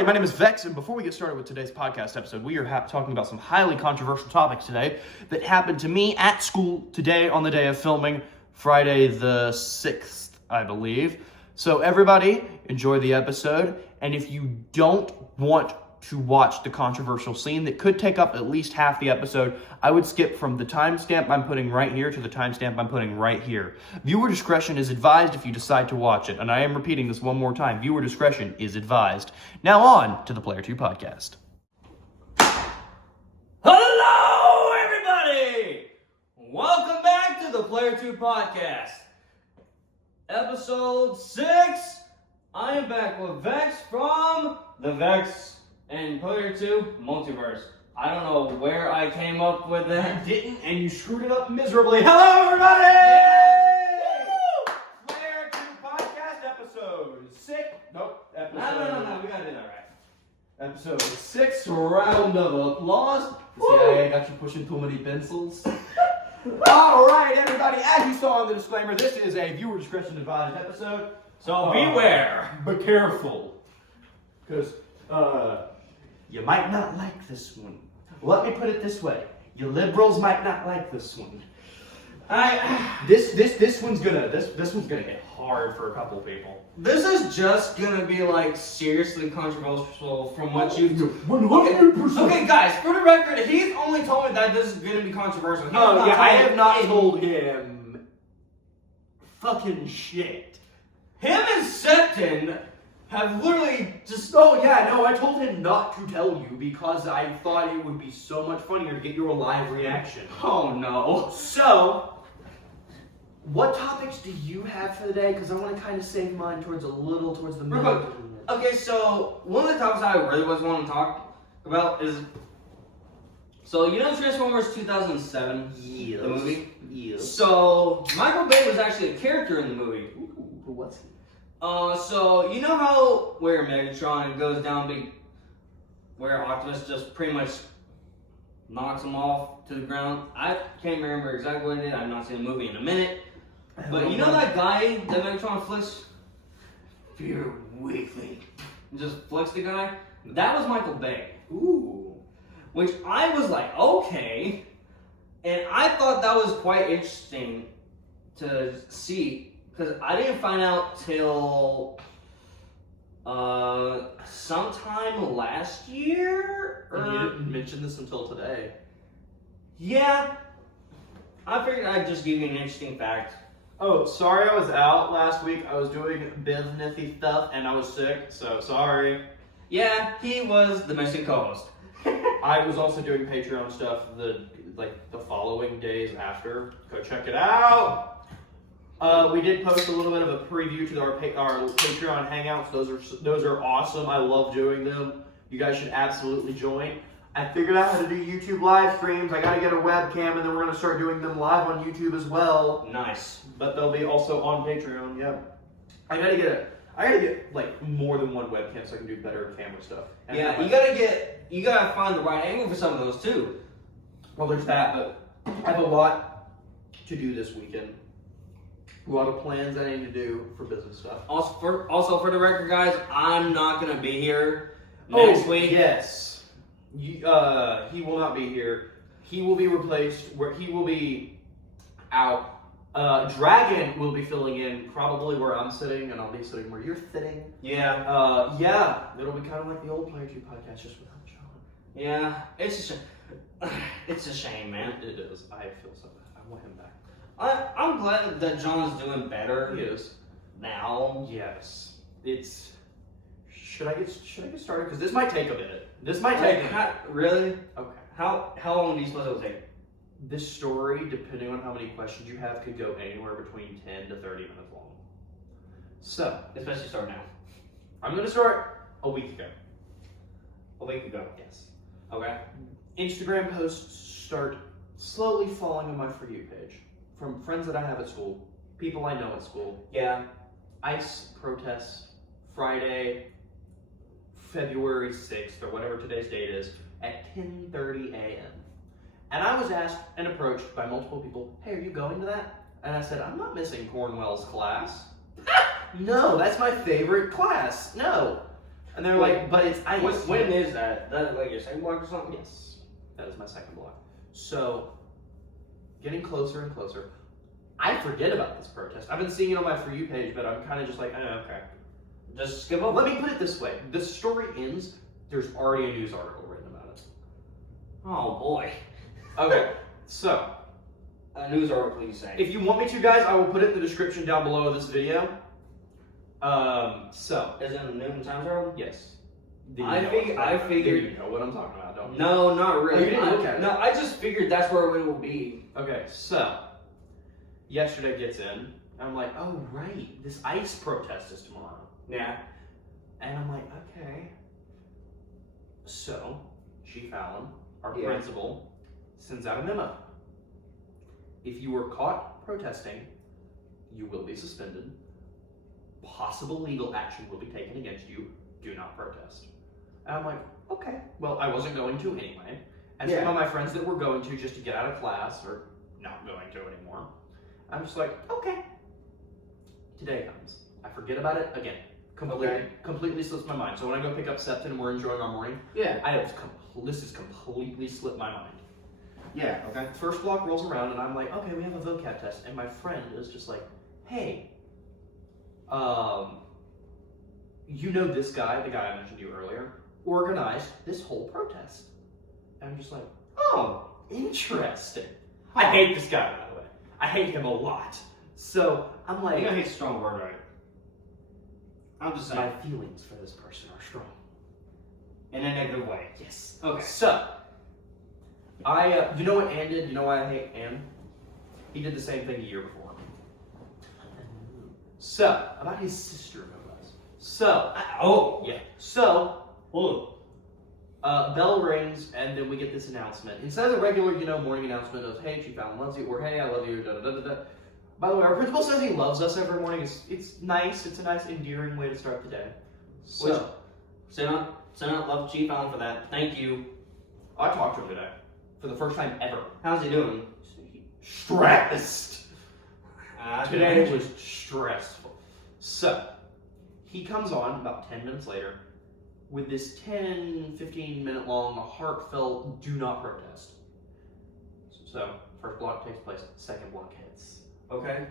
Alrighty, my name is Vex, and before we get started with today's podcast episode, we are talking about some highly controversial topics today that happened to me at school today on the day of filming, Friday the 6th, I believe. So everybody, enjoy the episode, and if you don't want to watch the controversial scene that could take up at least half the episode, I would skip from the timestamp I'm putting right here to the timestamp I'm putting right here. Viewer discretion is advised if you decide to watch it, and I am repeating this one more time. Viewer discretion is advised. Now on to the Player 2 podcast. Hello, everybody! Welcome back to the Player 2 podcast. Episode 6. I am back with Vex from the Vex and Player 2 Multiverse. I don't know where I came up with that. You didn't, and you screwed it up miserably. Hello, everybody! Yay! Player 2 podcast episode 6. Nope. Episode. No. We gotta do that right. Episode 6. Round of applause. See, I got you pushing too many pencils. All right, everybody. As you saw in the disclaimer, this is a viewer discretion advised episode. So beware. Be careful, because you might not like this one. Let me put it this way: you liberals might not like this one. This one's gonna hit hard for a couple people. This is just gonna be like seriously controversial from what you've 100%. Okay, guys, for the record, he's only told me that this is gonna be controversial. He has Oh not yeah, I told have not any- told him fucking shit. Him and Septon have literally just. Oh yeah, no, I told him not to tell you because I thought it would be so much funnier to get your live reaction. Oh no. So, what topics do you have for the day? Because I want to kind of save mine towards the middle. Okay, so one of the topics I really was wanting to talk about is. So, you know Transformers 2007? Yes. The movie? Yes. So, Michael Bay was actually a character in the movie. Ooh, who was he? So you know how where Megatron goes down where Optimus just pretty much knocks him off to the ground? I can't remember exactly what it is. I've not seen the movie in a minute. But you know that guy that Megatron flicks? Fear weakling. Just flicks the guy? That was Michael Bay. Ooh. Which I was like, okay. And I thought that was quite interesting to see. Because I didn't find out till sometime last year. And you didn't mention this until today. Yeah. I figured I'd just give you an interesting fact. Oh, sorry I was out last week. I was doing businessy stuff and I was sick, so sorry. Yeah, he was the missing co-host. I was also doing Patreon stuff the following days after. Go check it out. We did post a little bit of a preview to our Patreon hangouts. Those are awesome. I love doing them. You guys should absolutely join. I figured out how to do YouTube live streams. I got to get a webcam, and then we're gonna start doing them live on YouTube as well. Nice. But they'll be also on Patreon. Yep. I gotta get like more than one webcam so I can do better camera stuff. And Yeah, you gotta find the right angle for some of those too. Well, there's that, but I have a lot to do this weekend. A lot of plans I need to do for business stuff. Also for the record, guys, I'm not gonna be here next week. Yes. He will not be here. He will be replaced. He will be out. Dragon will be filling in probably where I'm sitting, and I'll be sitting where you're sitting. Yeah. Yeah, it'll be kind of like the old Player 2 podcast, just without John. Yeah, it's a shame. It's a shame, man. It is. I feel so bad. I want him back. I'm glad that John's doing better. He is. Now. Yes. It's. Should I get started? Because this might take a minute. This might take a minute. Really? Okay. How long do you suppose it will take? This story, depending on how many questions you have, could go anywhere between 10 to 30 minutes long. So, Especially start now. I'm going to start a week ago. A week ago. Yes. Okay. Instagram posts start slowly falling on my For You page. From friends that I have at school, people I know at school. Yeah. ICE protests Friday, February 6th, or whatever today's date is, at 10:30 a.m. And I was asked and approached by multiple people, hey, are you going to that? And I said, I'm not missing Cornwell's class. No, that's my favorite class. No. And they're like, but it's ice. When is that? That like your second block or something? Yes, that is my second block. So, getting closer and closer. I forget about this protest. I've been seeing it on my For You page, but I'm kind of just like, okay. Just skip over. Let me put it this way. The story ends, there's already a news article written about it. Oh boy. Okay, so. A news article, you say? If you want me to, guys, I will put it in the description down below of this video. So. Is it in the Newton Times Herald? Yes. I figured. You know what I'm talking about, don't you? No, not really. Oh, you didn't look at it. No, I just figured that's where it will be. Okay, so. Yesterday gets in, and I'm like, oh, right, this ICE protest is tomorrow. Yeah. And I'm like, okay. So, Chief Allen, our Yeah. principal, sends out a memo. If you were caught protesting, you will be suspended. Possible legal action will be taken against you. Do not protest. And I'm like, okay. Well, I wasn't going to anyway. And some of my friends that were going to just to get out of class or not going to anymore. I'm just like, okay. Today comes. I forget about it again. Completely slips my mind. So when I go pick up Septon and we're enjoying our morning, this has completely slipped my mind. Yeah, okay. First block rolls around and I'm like, okay, we have a vocab test. And my friend is just like, hey, you know this guy, the guy I mentioned to you earlier, organized this whole protest. And I'm just like, oh, interesting. I hate this guy, by the way. I hate him a lot. So I'm like, I hate a strong word, right? I'm just saying. my feelings for this person are strong. In a negative way. Yes. Okay. So, you know what Ann did? You know why I hate Ann? He did the same thing a year before. So, about his sister, no less. So, So, bell rings, and then we get this announcement. Instead of the regular, morning announcement of, hey, Chief Allen loves you, or hey, I love you, da da da da da. By the way, our principal says he loves us every morning. It's nice. It's a nice, endearing way to start the day. So, send out love Chief Allen for that. Thank you. I talked to him today for the first time ever. How's he doing? Stressed. Today was stressful. So, he comes on about 10 minutes later with this 10-15 minute long heartfelt do not protest. So, first block takes place, second block hits. Okay.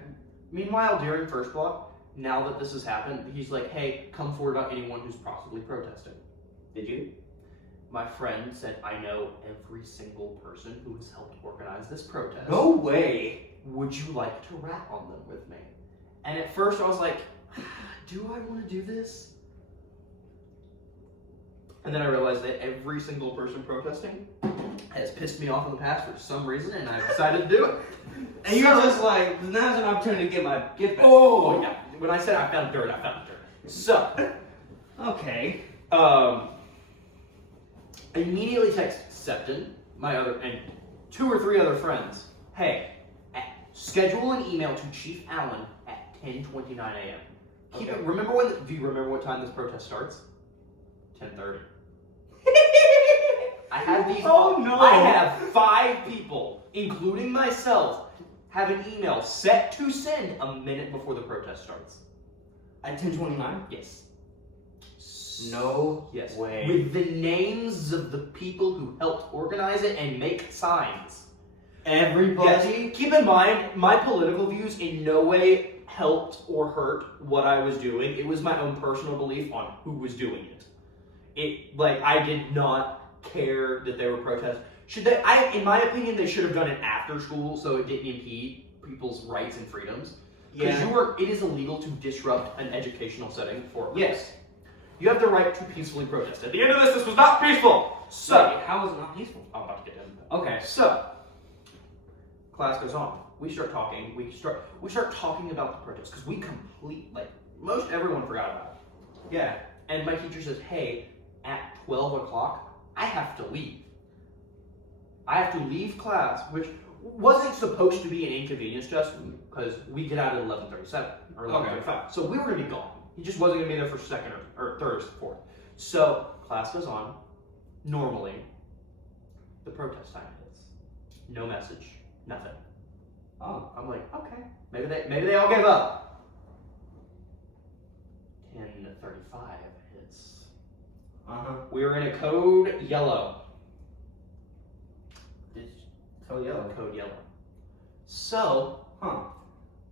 Meanwhile, during first block, now that this has happened, he's like, hey, come forward about anyone who's possibly protesting. Did you? My friend said, I know every single person who has helped organize this protest. No way. Would you like to rat on them with me? And at first I was like, do I want to do this? And then I realized that every single person protesting has pissed me off in the past for some reason, and I decided to do it. And you're just like, now's an opportunity to get my gift back. Oh, yeah. When I said I found dirt, I found dirt. So, okay. I immediately text Septon, and 2 or 3 other friends, hey, schedule an email to Chief Allen at 10:29 a.m. Do you remember what time this protest starts? 10:30. I have these. Oh no! I have 5 people, including myself, have an email set to send a minute before the protest starts. At 10:29? Yes. No Yes. way. With the names of the people who helped organize it and make signs. Everybody? Yes. Keep in mind, my political views in no way helped or hurt what I was doing. It was my own personal belief on who was doing it. I did not care that they were protesting. In my opinion, they should have done it after school so it didn't impede people's rights and freedoms. Because it is illegal to disrupt an educational setting for a purpose. Yes. You have the right to peacefully protest. At the end of this was not peaceful. So, wait, how is it not peaceful? I'm about to get into that. Okay. So, class goes on. We start talking. We start talking about the protest because most everyone forgot about it. Yeah. And my teacher says, hey, at 12 o'clock, I have to leave. I have to leave class, which wasn't supposed to be an inconvenience to us because we get out at 11:37 or 11:35. So we were going to be gone. He just wasn't going to be there for second or third or fourth. So class goes on. Normally, the protest time hits. No message. Nothing. Oh. I'm like, okay. Maybe they all gave up. 10:35 hits. We were in a code yellow. Code yellow. Code yellow. So, Huh.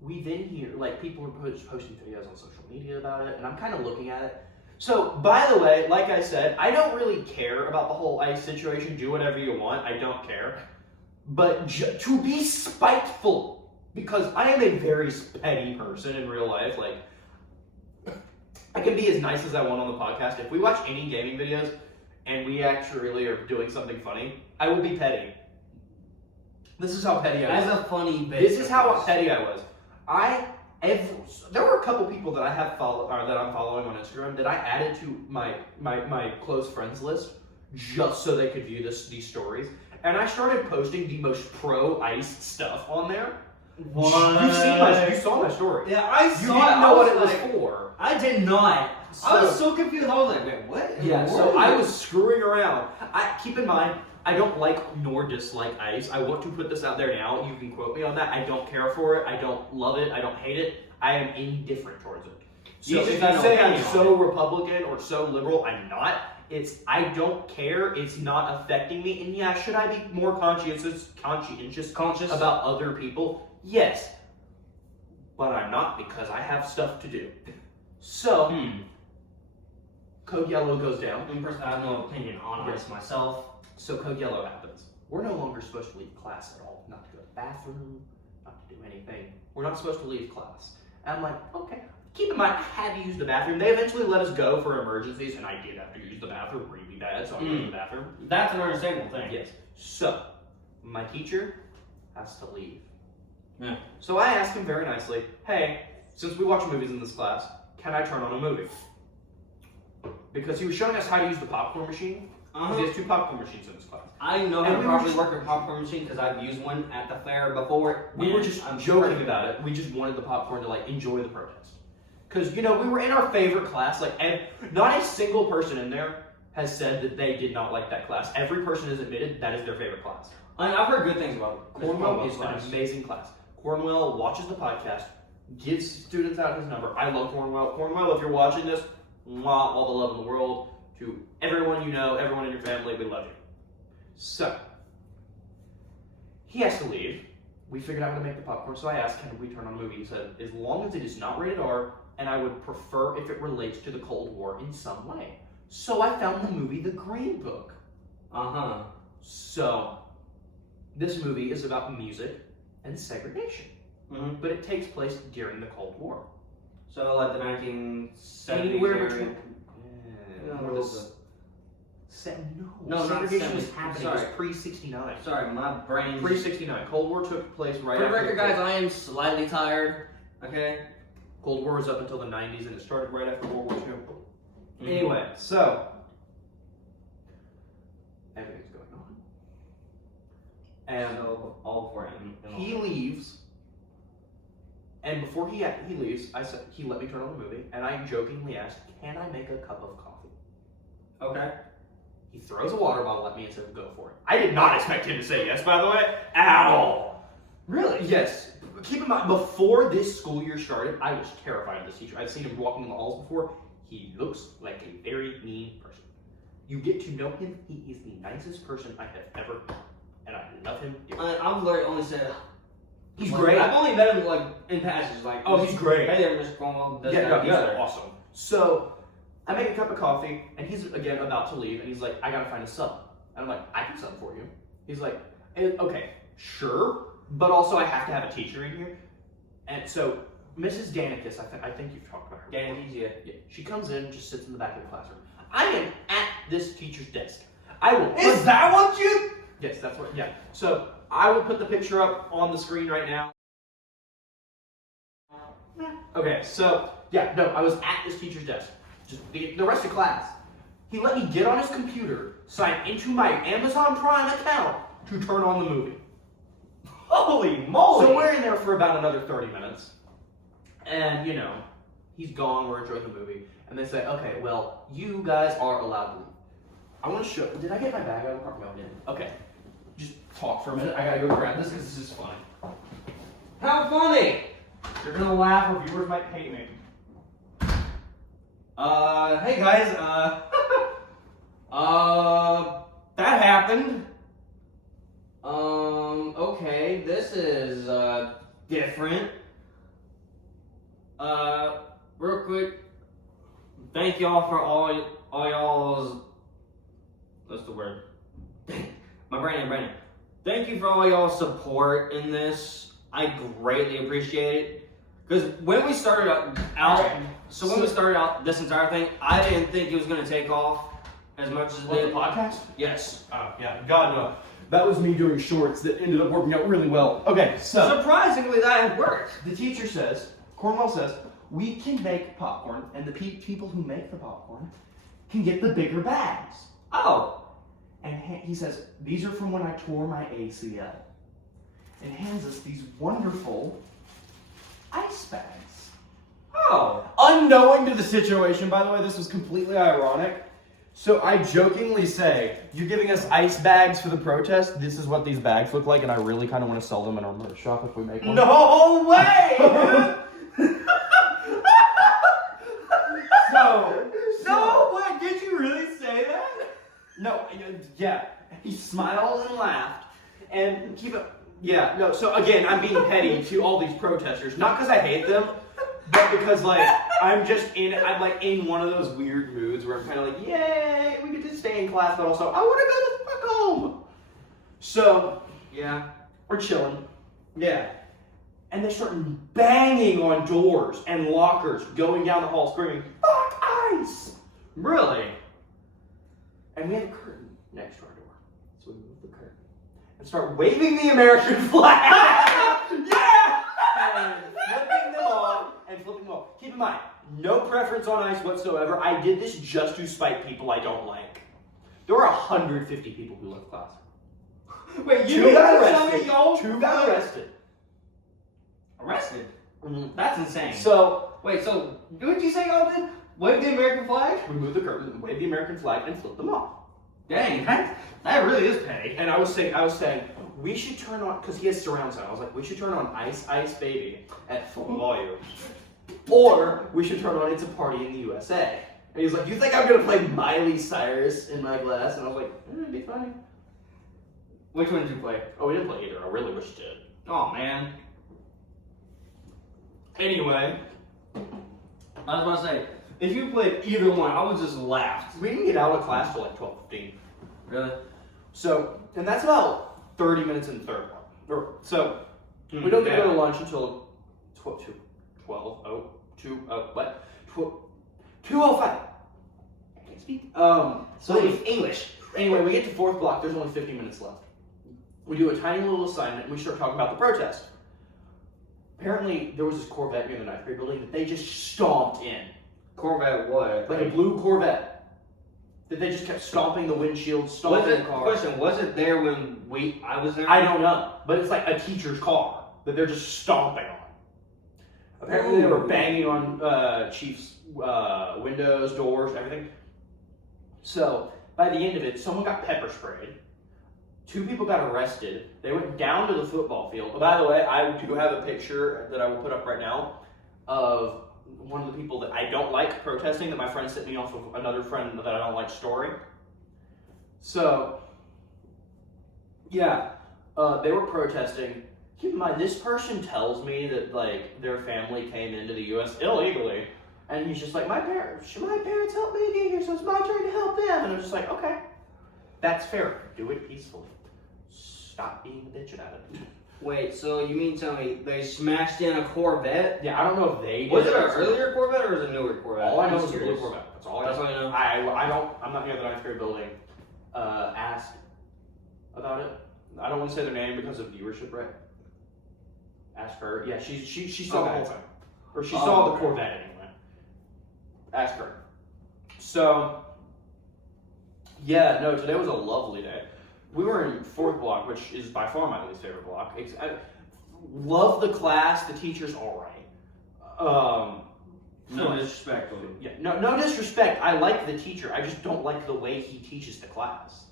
we then hear, like, people are posting videos on social media about it, and I'm kind of looking at it. So, by the way, like I said, I don't really care about the whole ice situation. Do whatever you want. I don't care. But to be spiteful, because I am a very petty person in real life, like, I can be as nice as I want on the podcast. If we watch any gaming videos and we actually are doing something funny, I will be petty. This is how petty I was. As a funny bit. This is how petty I was. There were a couple people that I have that I'm following on Instagram that I added to my close friends list just so they could view these stories, and I started posting the most pro ice stuff on there. What? You saw my story. Yeah, I saw. You didn't know what it was like, for. I did not. I was so confused. I was like, wait, what? Yeah, so I was screwing around. Keep in mind, I don't like nor dislike ice. I want to put this out there now. You can quote me on that. I don't care for it. I don't love it. I don't hate it. I am indifferent towards it. So You if just you got no say I'm opinion on so Republican or so liberal, I'm not. I don't care. It's not affecting me. And yeah, should I be more conscientious about other people? Yes. But I'm not, because I have stuff to do. So, Code Yellow goes down. I have no opinion on this myself. So Code Yellow happens. We're no longer supposed to leave class at all. Not to go to the bathroom, not to do anything. We're not supposed to leave class. And I'm like, okay. Keep in mind, I had to use the bathroom. They eventually let us go for emergencies, and I did have to use the bathroom really bad, so I went to the bathroom. That's an understandable thing. Yes. So, my teacher has to leave. Yeah. So I asked him very nicely, hey, since we watch movies in this class, can I turn on a movie? Because he was showing us how to use the popcorn machine. He has 2 popcorn machines in his class. I know how to properly work a popcorn machine because I've used one at the fair before. We were just joking about it. We just wanted the popcorn to, like, enjoy the protest. Because, you know, we were in our favorite class. Like, and not a single person in there has said that they did not like that class. Every person has admitted that is their favorite class. I've heard good things about it. Cornwell is an amazing class. Cornwell watches the podcast, gives students out his number. I love Cornwell. Cornwell, if you're watching this, all the love in the world to everyone you know, everyone in your family, we love you. So, he has to leave. We figured out how to make the popcorn, so I asked, can we turn on a movie? He said, as long as it is not rated R, and I would prefer if it relates to the Cold War in some way. So I found the movie The Green Book. So, this movie is about music and segregation. But it takes place during the Cold War. So, like the 1970s Anywhere between... No, segregation was 70s. happening. Sorry. It was pre-69. Sorry, my brain... Pre-69. Cold War took place right For the after record, guys, I am slightly tired. Okay? Cold War was up until the 90s, and it started right after World War II. Anyway, so... everything's going on. And so, all for him. He leaves... And before he leaves, I said he let me turn on the movie, and I jokingly asked, "Can I make a cup of coffee?" Okay. He throws a water bottle at me and says, "Go for it." I did not expect him to say yes, by the way, at all. Really? Yes. Keep in mind, before this school year started, I was terrified of this teacher. I've seen him walking in the halls before. He looks like a very mean person. You get to know him; he is the nicest person I have ever met, and I love him dearly. I've literally only said. He's like, great. I've only met him like in passages, like he's great. Hey there, Mr. Cornwell. He's awesome. So I make a cup of coffee, and he's again about to leave, and he's like, "I gotta find a sub," and I'm like, "I can sub for you." He's like, "Okay, sure, but also I have to have a teacher in here." And so Mrs. Danicus, I think you've talked about her. Danicus, yeah. She comes in, just sits in the back of the classroom. I am at this teacher's desk. I will. Is that what you? Yes, that's what. Yeah. So I will put the picture up on the screen right now. Okay, so yeah, no, I was at this teacher's desk, just the rest of class. He let me get on his computer, sign into my Amazon Prime account to turn on the movie. Holy moly! So we're in there for about another 30 minutes, and you know, he's gone. We're enjoying the movie, and they say, "Okay, well, you guys are allowed to leave." I want to show. Did I get my bag out of the car? No, I didn't. Okay. Just talk for a minute. I gotta go grab this because this is funny. How funny! You're gonna laugh, or viewers might hate me. Hey guys, happened. Okay, this is different. Real quick, thank y'all for all y'all's. What's the word? My Brandon. Thank you for all y'all's support in this. I greatly appreciate it. Because when we started when we started out this entire thing, I didn't think it was gonna take off as much as it did. The podcast? Yes. Oh, yeah. God, no. That was me doing shorts that ended up working out really well. Okay, so. Surprisingly, that worked. The teacher says, Cornwell says, we can make popcorn, and the people who make the popcorn can get the bigger bags. Oh. And he says, these are from when I tore my ACL. And hands us these wonderful ice bags. Oh. Unknowing to the situation, by the way, this was completely ironic. So I jokingly say, you're giving us ice bags for the protest. This is what these bags look like, and I really kind of want to sell them in our merch shop if we make one. No way! No way! Did you really say that? No, yeah. He smiled and laughed, and yeah, no, so again, I'm being petty to all these protesters, not because I hate them, but because, like, I'm like in one of those weird moods where I'm kind of like, yay, we get to stay in class, but also, I want to go the fuck home. So, Yeah. we're chilling, Yeah. and they start banging on doors and lockers, going down the hall screaming, fuck ice! Really? And we have a curtain next to our door. So we move the curtain and start waving the American flag. Yeah! And flipping them off and flipping them off. Keep in mind, no preference on ice whatsoever. I did this just to spite people I don't like. There were 150 people who left class. Wait, you Two mean got to tell me arrested. y'all Two got arrested. Arrested? Mhm. That's insane. So Wait, so what did you say y'all did? Wave the American flag? we moved the curtain and waved the American flag and flipped them off. Dang, that really is petty. And I was saying, we should turn on, because he has surround sound. I was like, we should turn on Ice Ice Baby at full volume. Or we should turn on It's a Party in the USA. And he's like, you think I'm going to play Miley Cyrus in my class? And I was like, it'd be funny. Which one did you play? Oh, we didn't play either. I really wish it did. Oh man. Anyway, I was about to say, if you played either one, I would just laugh. we didn't get out of class till like 12:15. Really? So, and that's about 30 minutes in the third one. So, we don't get to go to lunch until 2:05. I can't speak. So it's English. Anyway, we get to fourth block. There's only 50 minutes left. We do a tiny little assignment, and we start talking about the protest. Apparently, there was this Corvette near the 9th grade building that they just stomped in. Corvette what? Like a blue Corvette. That they just kept stomping the windshield, stomping the car. Question, was it there when I was there? I don't know, but it's like a teacher's car that they're just stomping on. Apparently, they were banging on Chief's windows, doors, everything. So, by the end of it, someone got pepper sprayed. 2 people got arrested. They went down to the football field. Oh, by the way, I do have a picture that I will put up right now of one of the people that I don't like protesting that my friend sent me off of another friend that I don't like story. So, yeah, they were protesting. Keep in mind, this person tells me that, like, their family came into the U.S. illegally. And he's just like, my parents helped me get here, so it's my turn to help them. And I'm just like, okay, that's fair. Do it peacefully. Stop being a bitch about it. Wait, so you mean tell me they smashed in a Corvette? Yeah, I don't know if they did. Was it an earlier Corvette or was it a newer Corvette? All I know I'm is the blue curious. Corvette. That's all I That's know. all you know? I'm not near the 9th grade building. Ask about it. I don't want to say their name because of viewership, right? Ask her. Yeah, she saw the Okay. whole thing. Or she saw the okay. Corvette anyway. Ask her. So, yeah, no, today was a lovely day. We were in 4th block, which is by far my least favorite block. I love the class. The teacher's all right. No disrespect. Yeah, no disrespect. I like the teacher. I just don't like the way he teaches the class,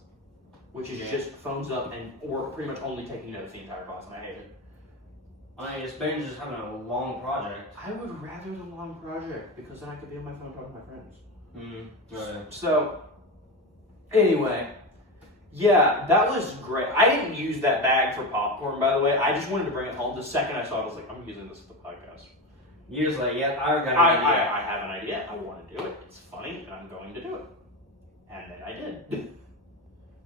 which is just phones up or pretty much only taking notes the entire class, and I hate it. I mean, it's better than just having a long project. I would rather the long project because then I could be on my phone talking to my friends. Right. So, anyway, Yeah, that was great. I didn't use that bag for popcorn, by the way. I just wanted to bring it home. The second I saw it, I was like, I'm using this for the podcast. You're just like, yeah, I got an idea. I have an idea. I want to do it. It's funny, and I'm going to do it. And then I did.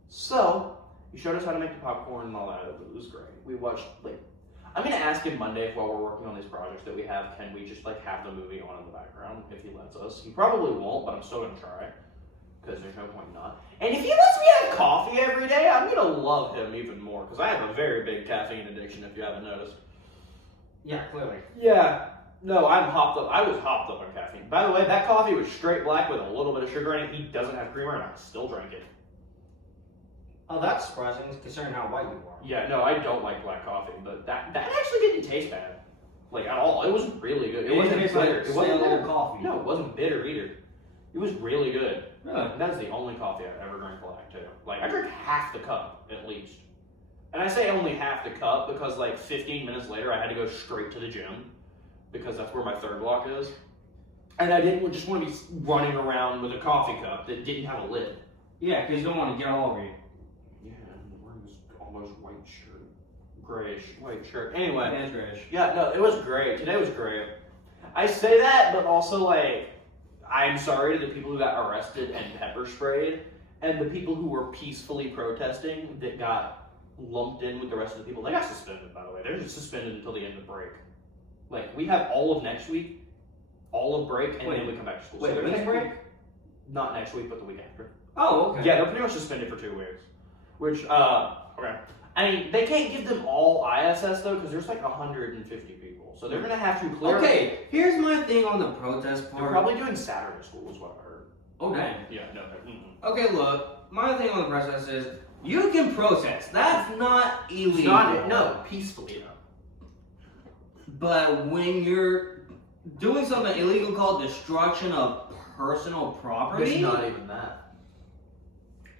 So, he showed us how to make the popcorn and all that. It was great. We watched, like, I'm going to ask him Monday if while we're working on these projects that we have, can we just, like, have the movie on in the background, if he lets us. He probably won't, but I'm still going to try. Because there's no point not. And if he lets me have coffee every day, I'm going to love him even more. Because I have a very big caffeine addiction, if you haven't noticed. Yeah, clearly. Yeah. No, I'm hopped up. I was hopped up on caffeine. By the way, that coffee was straight black with a little bit of sugar in it. He doesn't have creamer, and I still drank it. Oh, that's surprising, considering how white you are. Yeah, no, I don't like black coffee, but that actually didn't taste bad. Like, at all. It was really good. It wasn't taste bitter. like It wasn't stale bitter. coffee. No, it wasn't bitter either. It was really good. Really? That is the only coffee I've ever drank black, too. Like, I drink half the cup, at least. And I say only half the cup because, like, 15 minutes later, I had to go straight to the gym because that's where my third block is. And I didn't just want to be running around with a coffee cup that didn't have a lid. Yeah, because you don't want to get all over you. Yeah, I'm wearing this almost white shirt. Grayish white shirt. Anyway. It is grayish. Yeah, no, it was great. Today was great. I say that, but also, like, I'm sorry to the people who got arrested and pepper sprayed, and the people who were peacefully protesting that got lumped in with the rest of the people. They got suspended, by the way. They're just suspended until the end of break. Like, we have all of next week, all of break, and then we come back to school. Wait, So next break? Not next week, but the week after. Oh, okay. Yeah, they're pretty much suspended for 2 weeks. Which, okay. I mean, they can't give them all ISS, though, because there's like 150 people. So they're going to have to clear... Okay, here's my thing on the protest part. They're probably doing Saturday school, is what I heard. Okay. Yeah, no, they're... Okay, look, my thing on the protest is, you can protest. That's not illegal. It's not, no, peacefully, though. But when you're doing something illegal called destruction of personal property... It's not even that.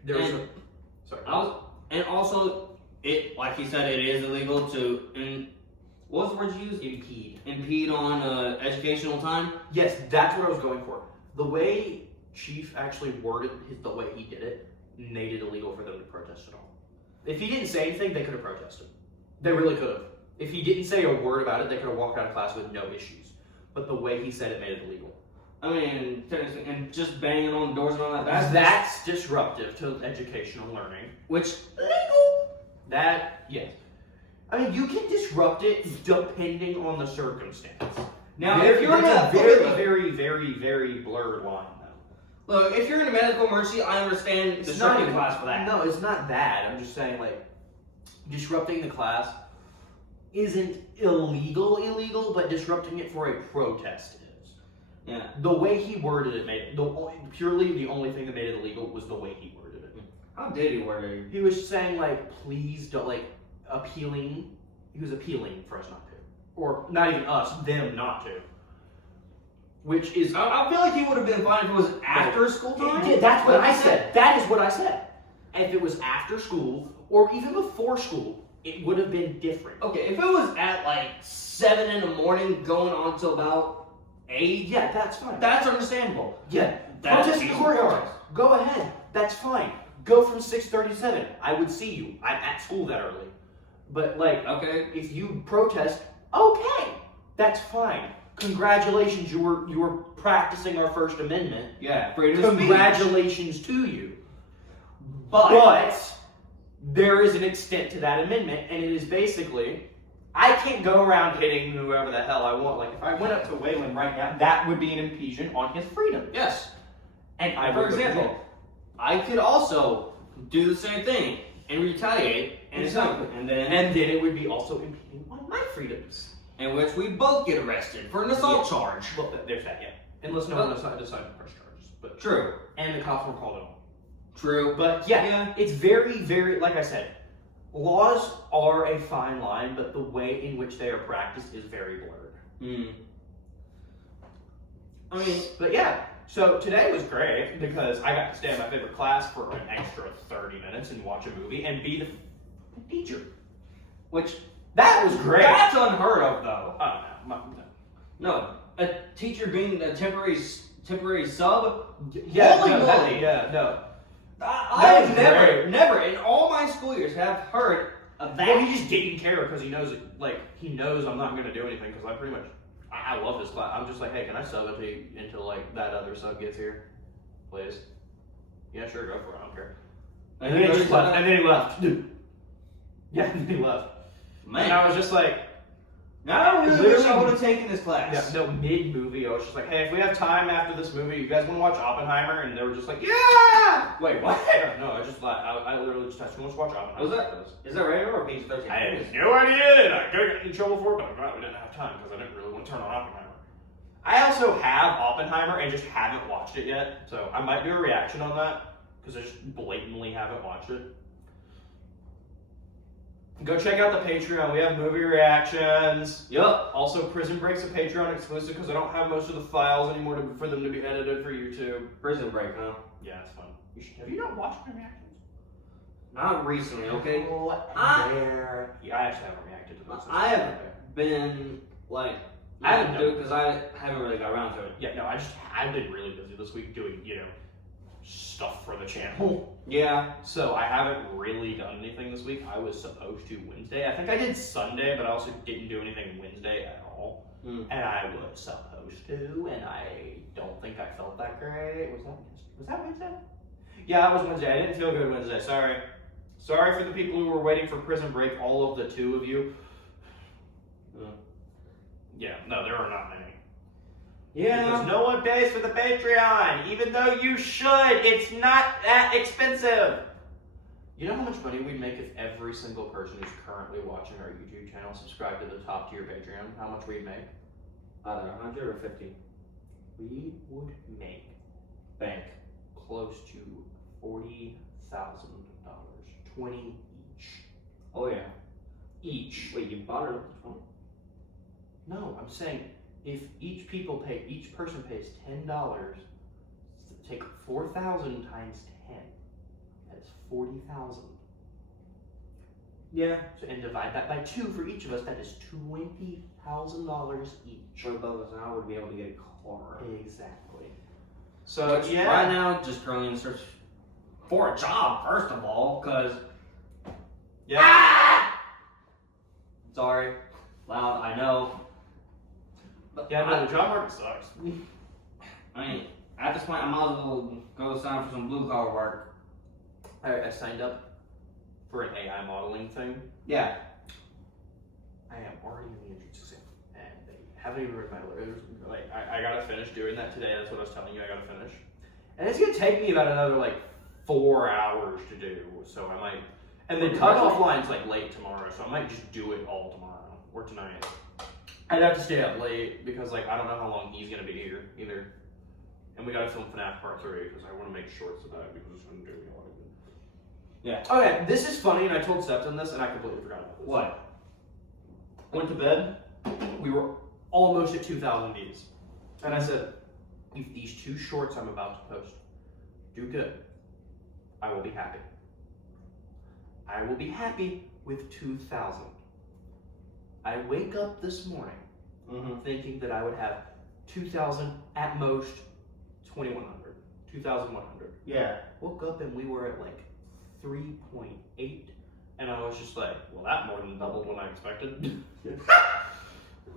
There's And- Sorry. And also, it, like you said, it is illegal to, what was the word you used? Impede. Impede on educational time? Yes, that's what I was going for. The way Chief actually worded the way he did it made it illegal for them to protest at all. If he didn't say anything, they could have protested. They really could have. If he didn't say a word about it, they could have walked out of class with no issues. But the way he said it made it illegal. I mean, and just banging on doors and all that. That's disruptive to educational learning. Which, Legal. That, yes. I mean, you can disrupt it depending on the circumstance. now, Very- if you're in that's a very, very blurred line, though. look, if you're in a medical emergency, I understand the not circuit class for that. No, it's not that. I'm just saying, like, disrupting the class isn't illegal, but disrupting it for a protest is. Yeah. The way he worded it made purely the only thing that made it illegal was the way he worded it. How did he word it? He was saying, like, please don't, like, appealing. He was appealing for us not to. Or not even us, them not to. Which is... I feel like he would have been fine if it was after school time. Yeah, that's what I said. That is what I said. And if it was after school, or even before school, it would have been different. Okay, if it was at like 7 in the morning going on till about 8, Yeah, that's fine. that's understandable. Yeah, That's protest in the peaceful courtyard. protest. Go ahead. That's fine. Go from 6:37. I would see you. I'm at school that early. But, like, Okay. if you protest, okay, that's fine. Congratulations, you were practicing our First Amendment. Yeah, freedom of speech. Congratulations to you. But there is an extent to that amendment, and it is basically, I can't go around hitting whoever the hell I want. Like, if I went up to Waylon right now, that would be an impingement on his freedom. yes, And I for would go to example, jail. I could also do the same thing and retaliate, and Exactly. and then And then it would be also impeding on my freedoms. in which we both get arrested for an assault charge. Well, there's that, yeah. Unless no one decided to press charges. But True. and the cops were called on. True. But yeah, Yeah. it's very, very, like I said, laws are a fine line, but the way in which they are practiced is very blurred. I mean, But yeah, so today was great because I got to stay in my favorite class for an extra 30 minutes and watch a movie and be the teacher. which That was great. that's unheard of, though. Oh, no. No, a teacher being a temporary sub. Yeah, Holy no, moly. yeah, no. I was have never, great. never in school years have heard of that. Well, he just didn't care because he knows he knows I'm not gonna do anything because I pretty much I love this class. I'm just like, hey, can I sub it to you until like that other sub gets here, please? Yeah, sure, go for it. I don't care. And then he just left. And then he left, dude. Yeah, and then he left. Man, And I was just like, I really wish I would have taken this class. yeah, no, mid-movie, I was just like, hey, if we have time after this movie, you guys want to watch Oppenheimer? And they were just like, yeah! Wait, what? Yeah, no, I literally just asked, who wants to watch Oppenheimer? Is that rated or PG-13? I had no idea, and I could get in trouble for it, but I'm glad we didn't have time because I didn't really want to turn on Oppenheimer. I also have Oppenheimer and just haven't watched it yet, so I might do a reaction on that because I just blatantly haven't watched it. Go check out the Patreon. We have movie reactions. Yup. Also, Prison Break's a Patreon exclusive because I don't have most of the files anymore for them to be edited for YouTube. Prison Break, huh? Yeah, it's fun. Have you not watched my reactions? Not recently, okay? Yeah, I actually haven't reacted to those. I have been, like, I haven't do it because I haven't really got around to it. Yeah, no, I've been really busy this week doing, stuff for the channel. Yeah. So I haven't really done anything this week. I was supposed to Wednesday. I think I did Sunday, but I also didn't do anything Wednesday at all. Mm. And I was supposed to, and I don't think I felt that great. Was that Wednesday? Yeah, it was Wednesday. I didn't feel good Wednesday. Sorry. Sorry for the people who were waiting for Prison Break, all of the two of you. Mm. Yeah, no, there are not many. Yeah. Because no one pays for the Patreon, even though you should. It's not that expensive. You know how much money we'd make if every single person who's currently watching our YouTube channel subscribed to the top tier Patreon? How much we'd make? Either 100 or 50. We would make Bank. close to $40,000. 20 each. Oh, yeah. Each. Wait, you bought it up to 20? No, I'm saying if each person pays $10, take 4,000 times 10. That's 40,000. Yeah. So, and divide that by 2 for each of us. That is $20,000 each. For both of us, I would be able to get a car. Exactly. So yeah. Right now, just currently in search for a job, first of all, because. Yeah. Ah! Sorry. Loud, I know. But Yeah, no, the job market sucks. I mean, at this point, I might as well go sign for some blue collar work. I signed up for an AI modeling thing. Yeah. I am already in the entrance exam, and they haven't even read my letters. Like, I gotta finish doing that today. That's what I was telling you. I gotta finish, and it's gonna take me about another 4 hours to do. So I might, and the cutoff line's late tomorrow, so I might just do it all tomorrow or tonight. I'd have to stay up late because I don't know how long he's gonna be here either, and we gotta film FNAF Part 3 because I want to make shorts of that because it's gonna do me a lot of good. Yeah. Okay, this is funny, and I told Septon this, and I completely forgot about this. What? Went to bed. We were almost at 2,000 views, and I said, if these 2 shorts I'm about to post do good, I will be happy. I will be happy with 2,000. I wake up this morning thinking that I would have 2,000, at most 2,100, 2,100. Yeah. Woke up and we were at 3.8, and I was just like, well, that more than doubled what I expected.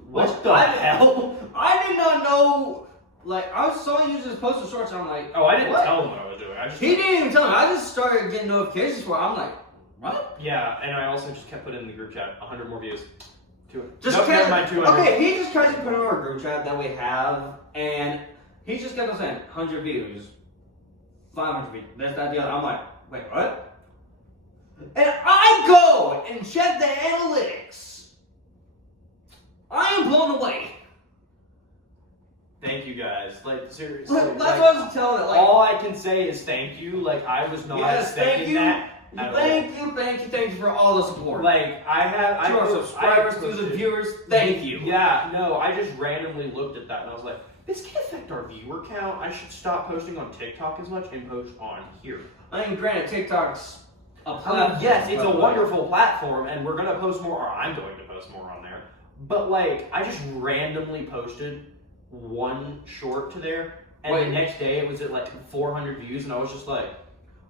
What the hell? I did not know. I saw you just post the shorts, and I'm like, Oh, I didn't what? tell him what I was doing. He didn't even tell me. I just started getting notifications for it. I'm like, what? Yeah, and I also just kept putting in the group chat 100 more views. Just nope, never mind, 200. Okay, he just tries to put in our group chat that we have, and he just kept on saying 100 views, 500 views, this, that, the other. I'm like, wait, what? And I go and check the analytics. I am blown away. Thank you guys. Seriously. That's what I was telling it. All I can say is thank you. I was not expecting that. Thank you for all the support. I have to our subscribers, to the viewers, thank you. Yeah, no, I just randomly looked at that and I was like, this can affect our viewer count. I should stop posting on TikTok as much and post on here. I mean, granted, TikTok's a platform. Yes, it's a wonderful platform, and we're gonna post more, or I'm going to post more on there. But I just randomly posted 1 short to there, and the next day it was at 400 views, and I was just like,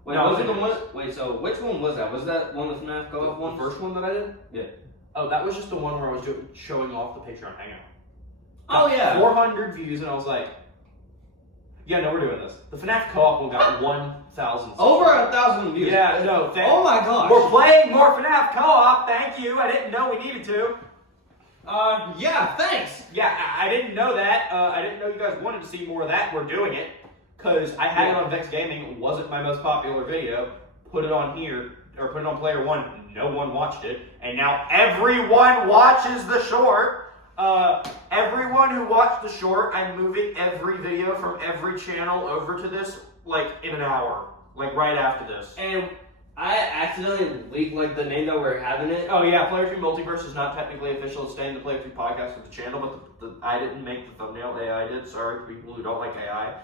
Wait, No, was it the one? Wait, so which one was that? Was that one of the FNAF co-op The ones? first one that I did? Yeah. Oh, that was just the one where I was showing off the Patreon Hangout. Oh yeah. 400 views, and I was like, yeah, no, we're doing this. The FNAF co-op one got 1,000. Over 1,000 views. Yeah, no, Oh my gosh. We're playing more FNAF co-op, thank you. I didn't know we needed to. Yeah, thanks. Yeah, I didn't know that. I didn't know you guys wanted to see more of that. We're doing it. Because I had it on Vex Gaming. It wasn't my most popular video. Put it on here, or put it on Player One. No one watched it. And now everyone watches the short. Everyone who watched the short, I'm moving every video from every channel over to this, like, in an hour. Like, right after this. And I accidentally leaked like the name that we're having it. Oh yeah, Player 3 Multiverse is not technically official. It's staying in the Player 3 podcast with the channel, but I didn't make the thumbnail. AI did. Sorry for people who don't like AI.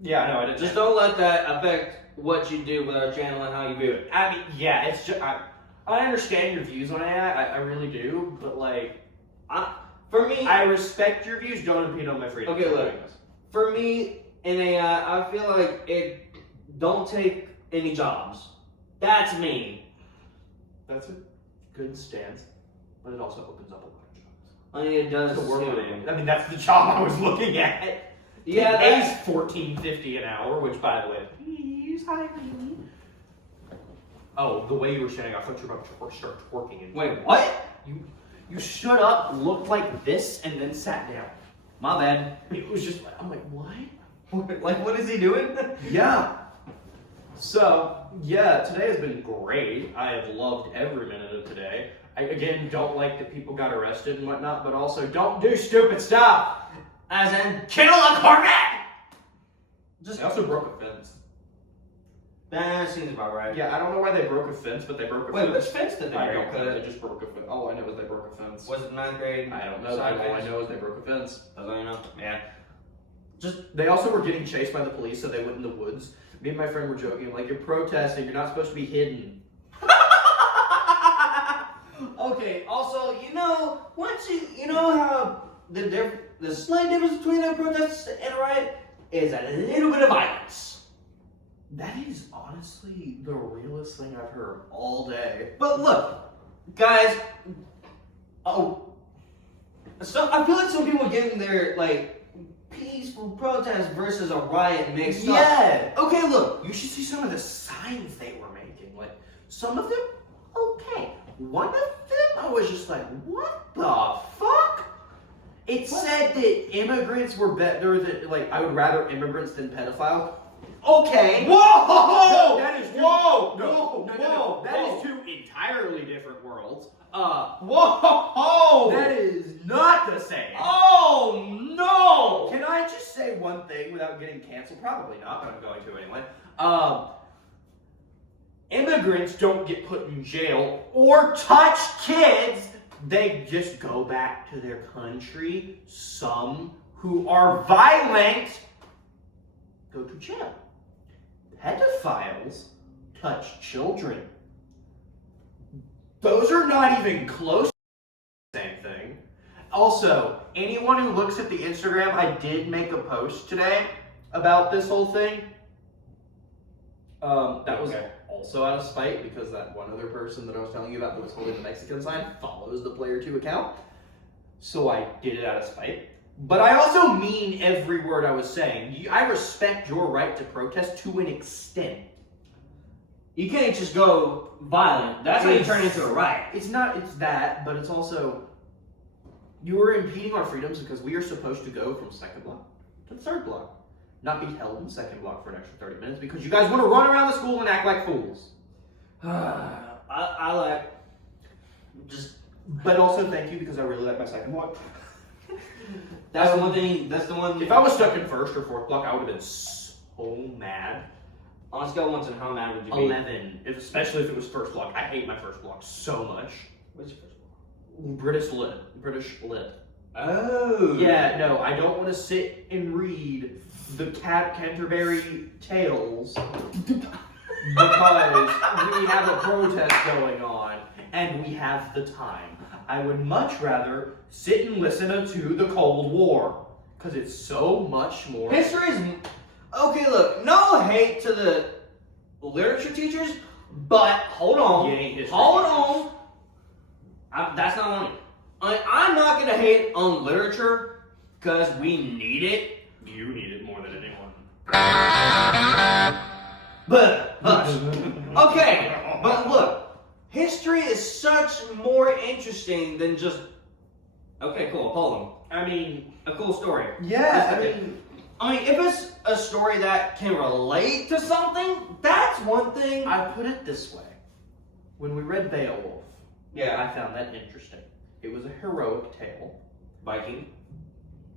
Yeah, no, I didn't. Just don't let that affect what you do with our channel and how you view it. I mean, yeah, it's just I understand your views on AI. I really do, but like, For me, I respect your views. Don't impede on my freedom. Okay, for look. doing this. for me in AI, I feel like it don't take any jobs. That's me. That's a good stance, but it also opens up a lot of jobs. I mean, it does. To work too. on. I mean, that's the job I was looking at. Yeah, it that's pays $14.50 an hour, which, by the way, please hire me. Oh, the way you were saying, I thought you were about to start twerking. And Wait, what? You stood up, looked like this, and then sat down. My bad. It was just, I'm like, what? Like, what is he doing? Yeah. So, yeah, today has been great. I have loved every minute of today. I, again, don't like that people got arrested and whatnot, but also don't do stupid stuff. As in, Kill a Corvette! just They also broke a fence. that seems about right. Yeah, I don't know why they broke a fence, but they broke a Wait, fence. which fence did they I break? don't know. They just broke a fence. All I know is they broke a fence. Was it 9th grade? I don't know. All I know is they broke a fence. I don't know. Yeah. They also were getting chased by the police, so they went in the woods. Me and my friend were joking, like, you're protesting, you're not supposed to be hidden. Okay. Also, you know how the slight difference between a protest and a riot is a little bit of violence. That is honestly the realest thing I've heard all day. But look, guys. So I feel like some people are getting their like peaceful protest versus a riot mixed up. Yeah. Okay, look. You should see some of the signs they were making. Like, some of them, okay. One of them, I was just like, what the fuck? It said that immigrants were better than, like, I would rather immigrants than pedophiles. Okay. Whoa! That is two, Whoa! no. That is two entirely different worlds. Whoa! That is not the same. Oh no! Can I just say one thing without getting canceled? Probably not, but I'm going to anyway. Immigrants don't get put in jail or touch kids. They just go back to their country. Some who are violent go to jail. Pedophiles touch children. Those are not even close to the same thing. Also, anyone who looks at the Instagram, I did make a post today about this whole thing. That was also out of spite because that one other person that I was telling you about that was holding the Mexican sign follows the Player 2 account. So I did it out of spite. But I also mean every word I was saying. I respect your right to protest to an extent. You can't just go violent. That's how you turn into a riot. It's that, but it's also, you are impeding our freedoms because we are supposed to go from second block to the third block. Not be held in second block for an extra 30 minutes because you guys want to run around the school and act like fools. I like just. But also thank you because I really like my second block. That's the one thing. That's the one. If I was stuck in first or fourth block, I would have been so mad. On a scale of 1 to how mad would you be? 11, especially if it was first block. I hate my first block so much. What's your first block? British lit. Oh. Yeah, no, I don't want to sit and read the Canterbury Tales because we have a protest going on and we have the time. I would much rather sit and listen to the Cold War because it's so much more. History is. Okay, look, no hate to the literature teachers, but hold on. You ain't history Hold teachers. on. That's not on me. I'm not gonna hate on literature because we need it. You need it more than anyone. But okay, but look, history is such more interesting than just. Okay, cool, a poem. I mean, A cool story. yeah, I mean, if it's a story that can relate to something, that's one thing. I put it this way. When we read Beowulf, Yeah. I found that interesting. It was a heroic tale. Viking.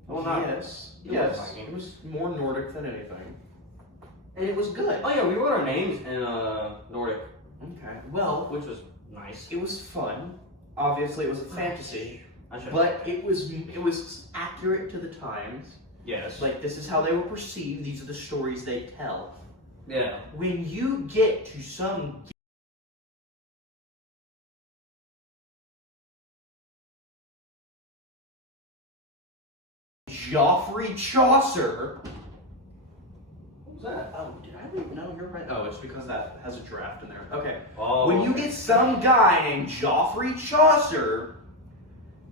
Well, not- yes. it was Yes. Viking. It was more Nordic than anything. And it was good. Oh yeah, we wrote our names in Nordic, Okay. Well, which was nice. it was fun. Obviously, it was a fantasy, I should. but it was accurate to the times. Yes. Like, this is how they were perceived. These are the stories they tell. Yeah. When you get to some Geoffrey Chaucer. What was that? Oh, did I read? No, you're right. Oh, it's because that has a draft in there. Okay. Oh. When you get some guy named Geoffrey Chaucer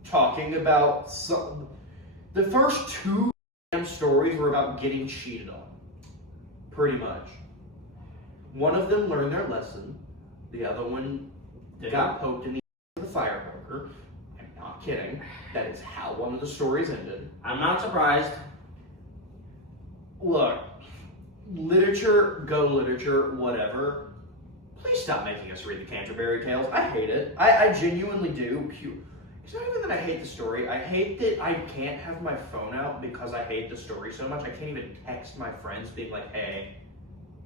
talking about some, the first two damn stories were about getting cheated on, pretty much. One of them learned their lesson. The other one got poked in the with a fire poker. I'm not kidding. That is how one of the stories ended. I'm not surprised. Look, literature, go literature, whatever. Please stop making us read the Canterbury Tales. I hate it. I genuinely do. It's not even that I hate the story. I hate that I can't have my phone out because I hate the story so much. I can't even text my friends being like, hey,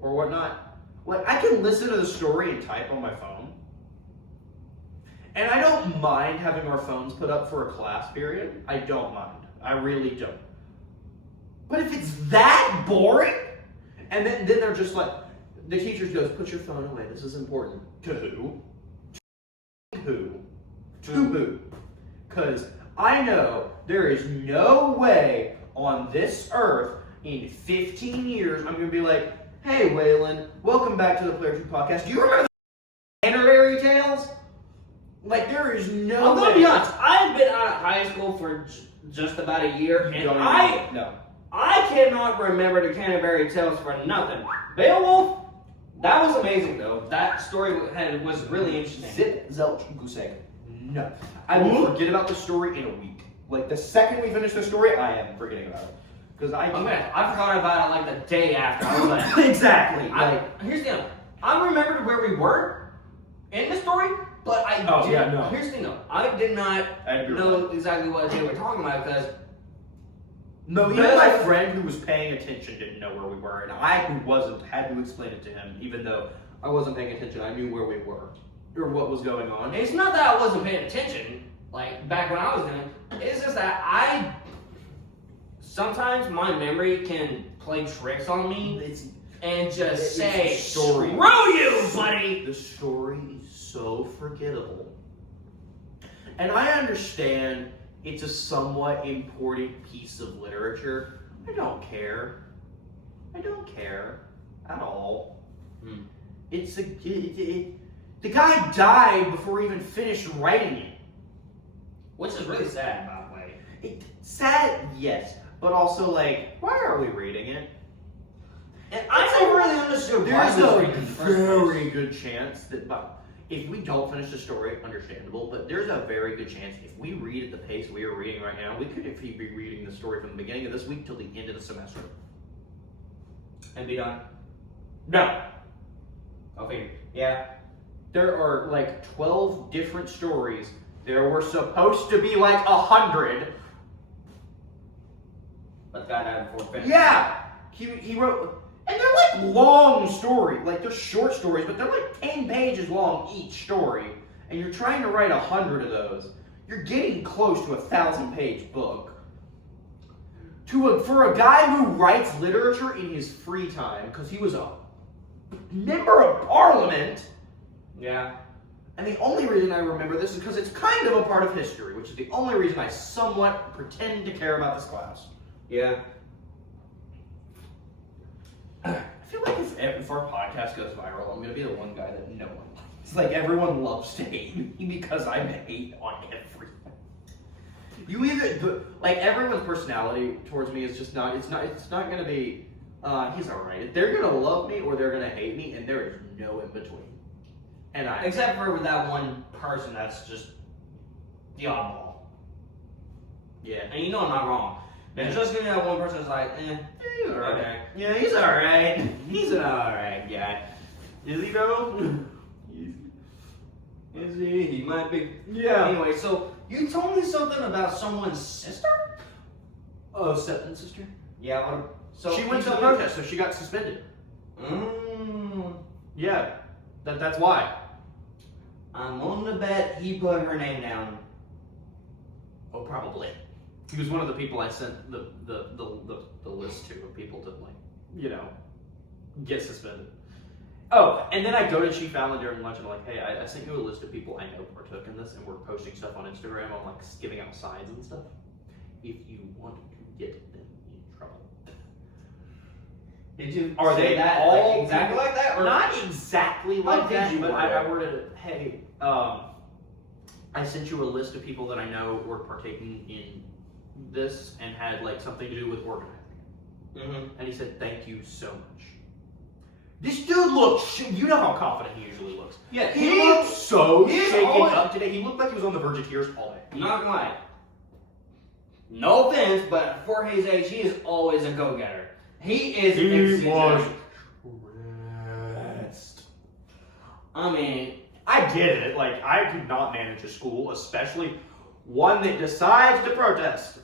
or whatnot. Like, I can listen to the story and type on my phone. And I don't mind having our phones put up for a class period. I don't mind. I really don't. But if it's that boring, and then they're just like, the teacher goes, put your phone away, this is important. To who? To who? To who? Because I know there is no way on this earth in 15 years I'm going to be like, hey Waylon, welcome back to the Player 2 podcast. Do you remember the Canterbury Tales? Like, there is no I'm gonna way. be honest. I've been out of high school for just about a year, and Don't I even- no. cannot remember the Canterbury Tales for nothing. Beowulf, that was amazing though. That story was really interesting. Zip, zelch, goose egg. No. I will forget about the story in a week. Like, the second we finish the story, I am forgetting about it. Because I forgot about it like the day after. I was like, exactly. Like, here's the thing. I remembered where we were in the story, but I Oh, didn't. yeah, no. Here's the thing though. I did not I'd be know exactly what they were talking about because no, even Beowulf- my friend who was paying attention didn't know where we were, and I, who wasn't, had to explain it to him, even though I wasn't paying attention. I knew where we were or what was going on. it's not that I wasn't paying attention, like back when I was doing it. It's just that sometimes my memory can play tricks on me It's and just It's say, the story. "Screw you, buddy." the story is so forgettable, and I understand it's a somewhat important piece of literature. I don't care. I don't care at all. Hmm. It's the guy died before he even finished writing it. Which is really sad, by the way. It's sad, yes, but also like, why are we reading it? And I never really understood why There's we was a reading it in the first place. very good chance that if we don't finish the story, understandable, but there's a very good chance if we read at the pace we are reading right now, we could be reading the story from the beginning of this week till the end of the semester. And be done. No. Okay. Yeah. There are like 12 different stories. There were supposed to be like 100. But the guy died before finish. Yeah. He wrote, and they're like long stories. Like, they're short stories, but they're like 10 pages long each story. And you're trying to write 100 of those. You're getting close to a 1,000-page book. For a guy who writes literature in his free time, because he was a member of parliament, Yeah. and the only reason I remember this is because it's kind of a part of history, which is the only reason I somewhat pretend to care about this class. Yeah. if our podcast goes viral, I'm gonna be the one guy that no one likes. It's like everyone loves to hate me because I hate on everything. You either like everyone's personality towards me is just not. It's not gonna be. He's alright. They're gonna love me or they're gonna hate me, and there is no in between. And except for that one person that's just the oddball. Yeah. And you know I'm not wrong. There's just gonna be that one person that's like, Yeah, he's alright. okay. Yeah, he's alright. He's an alright guy. Is he though? Is he? He might be. Yeah. Anyway, so you told me something about someone's sister? Oh, stepsister? Yeah, so she went to the protest, so she got suspended. Yeah, that's why. I'm willing to bet he put her name down. Oh, probably. He was one of the people I sent the list to of people to, like, you know, get suspended. Oh, and then I go to Chief Allen during lunch and I'm like, hey, I sent you a list of people I know partook in this, and we're posting stuff on Instagram on, like, giving out signs and stuff. If you want to get them in trouble. Did you Are say they that all like, exactly like that? Or not exactly like did that, you but word I it? worded it, hey, I sent you a list of people that I know were partaking in this and had, like, something to do with organizing it. Mm-hmm. And he said, thank you so much. This dude looks, you know how confident he usually looks. Yeah, He looked so he's shaken always- up today. He looked like he was on the verge of tears all day. I'm not gonna lie. No offense, but for his age, he is always a go-getter. He is exaggerating. Stressed. I mean, I get it. Like, I could not manage a school, especially one that decides to protest.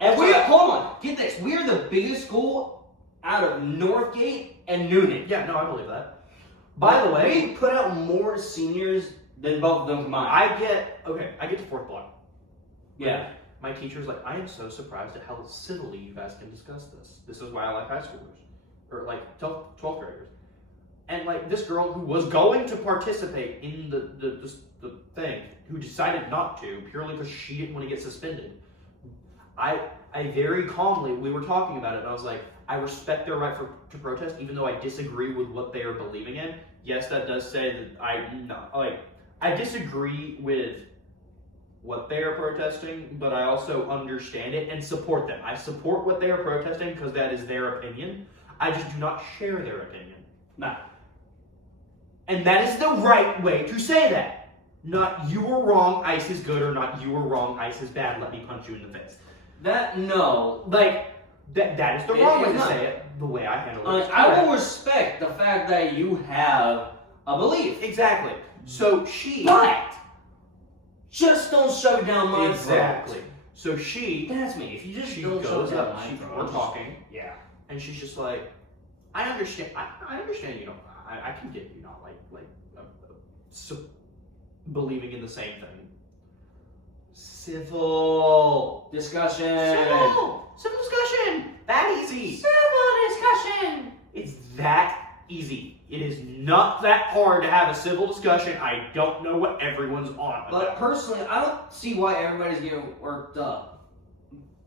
and hold on, get this. We are the biggest school out of Northgate and Noonan. Yeah, no, I believe that. By the way, we put out more seniors than both of them combined. I get to fourth block. Yeah. My teacher's like, I am so surprised at how civilly you guys can discuss this. This is why I like high schoolers. Or, like, 12th graders. And, like, this girl who was going to participate in the thing, who decided not to, purely because she didn't want to get suspended. I very calmly, we were talking about it, and I was like, I respect their right to protest, even though I disagree with what they are believing in. Yes, that does say that I disagree with what they are protesting, but I also understand it and support them. I support what they are protesting because that is their opinion. I just do not share their opinion. No. And that is the right way to say that. Not you were wrong, ICE is good, or not you were wrong, ICE is bad, let me punch you in the face. No. Like, that is the wrong way to not. say it. The way I handle it is I correct. will respect the fact that you have a belief. Exactly. So she... But just don't shove it down my Exactly. throat. So she That's me. If you just she don't goes shove it down up, my throat. we're talking, Yeah. and she's just like, I understand, I understand, you know, I can get you not believing in the same thing. Civil Discussion. Civil discussion. That easy. Civil discussion. It's that easy. It is not that hard to have a civil discussion. I don't know what everyone's on But about. personally, I don't see why everybody's getting worked up.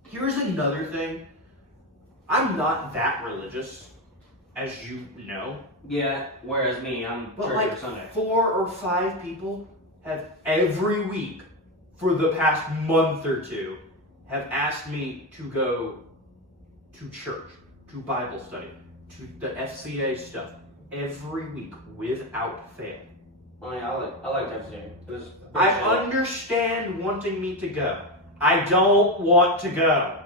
Here's another thing. I'm not that religious, as you know. Yeah. Whereas me, I'm But church like every Sunday. 4 or 5 people have every week for the past month or two have asked me to go to church, to Bible study, to the FCA stuff every week without fail. Oh yeah, I like that. I understand wanting me to go. I don't want to go.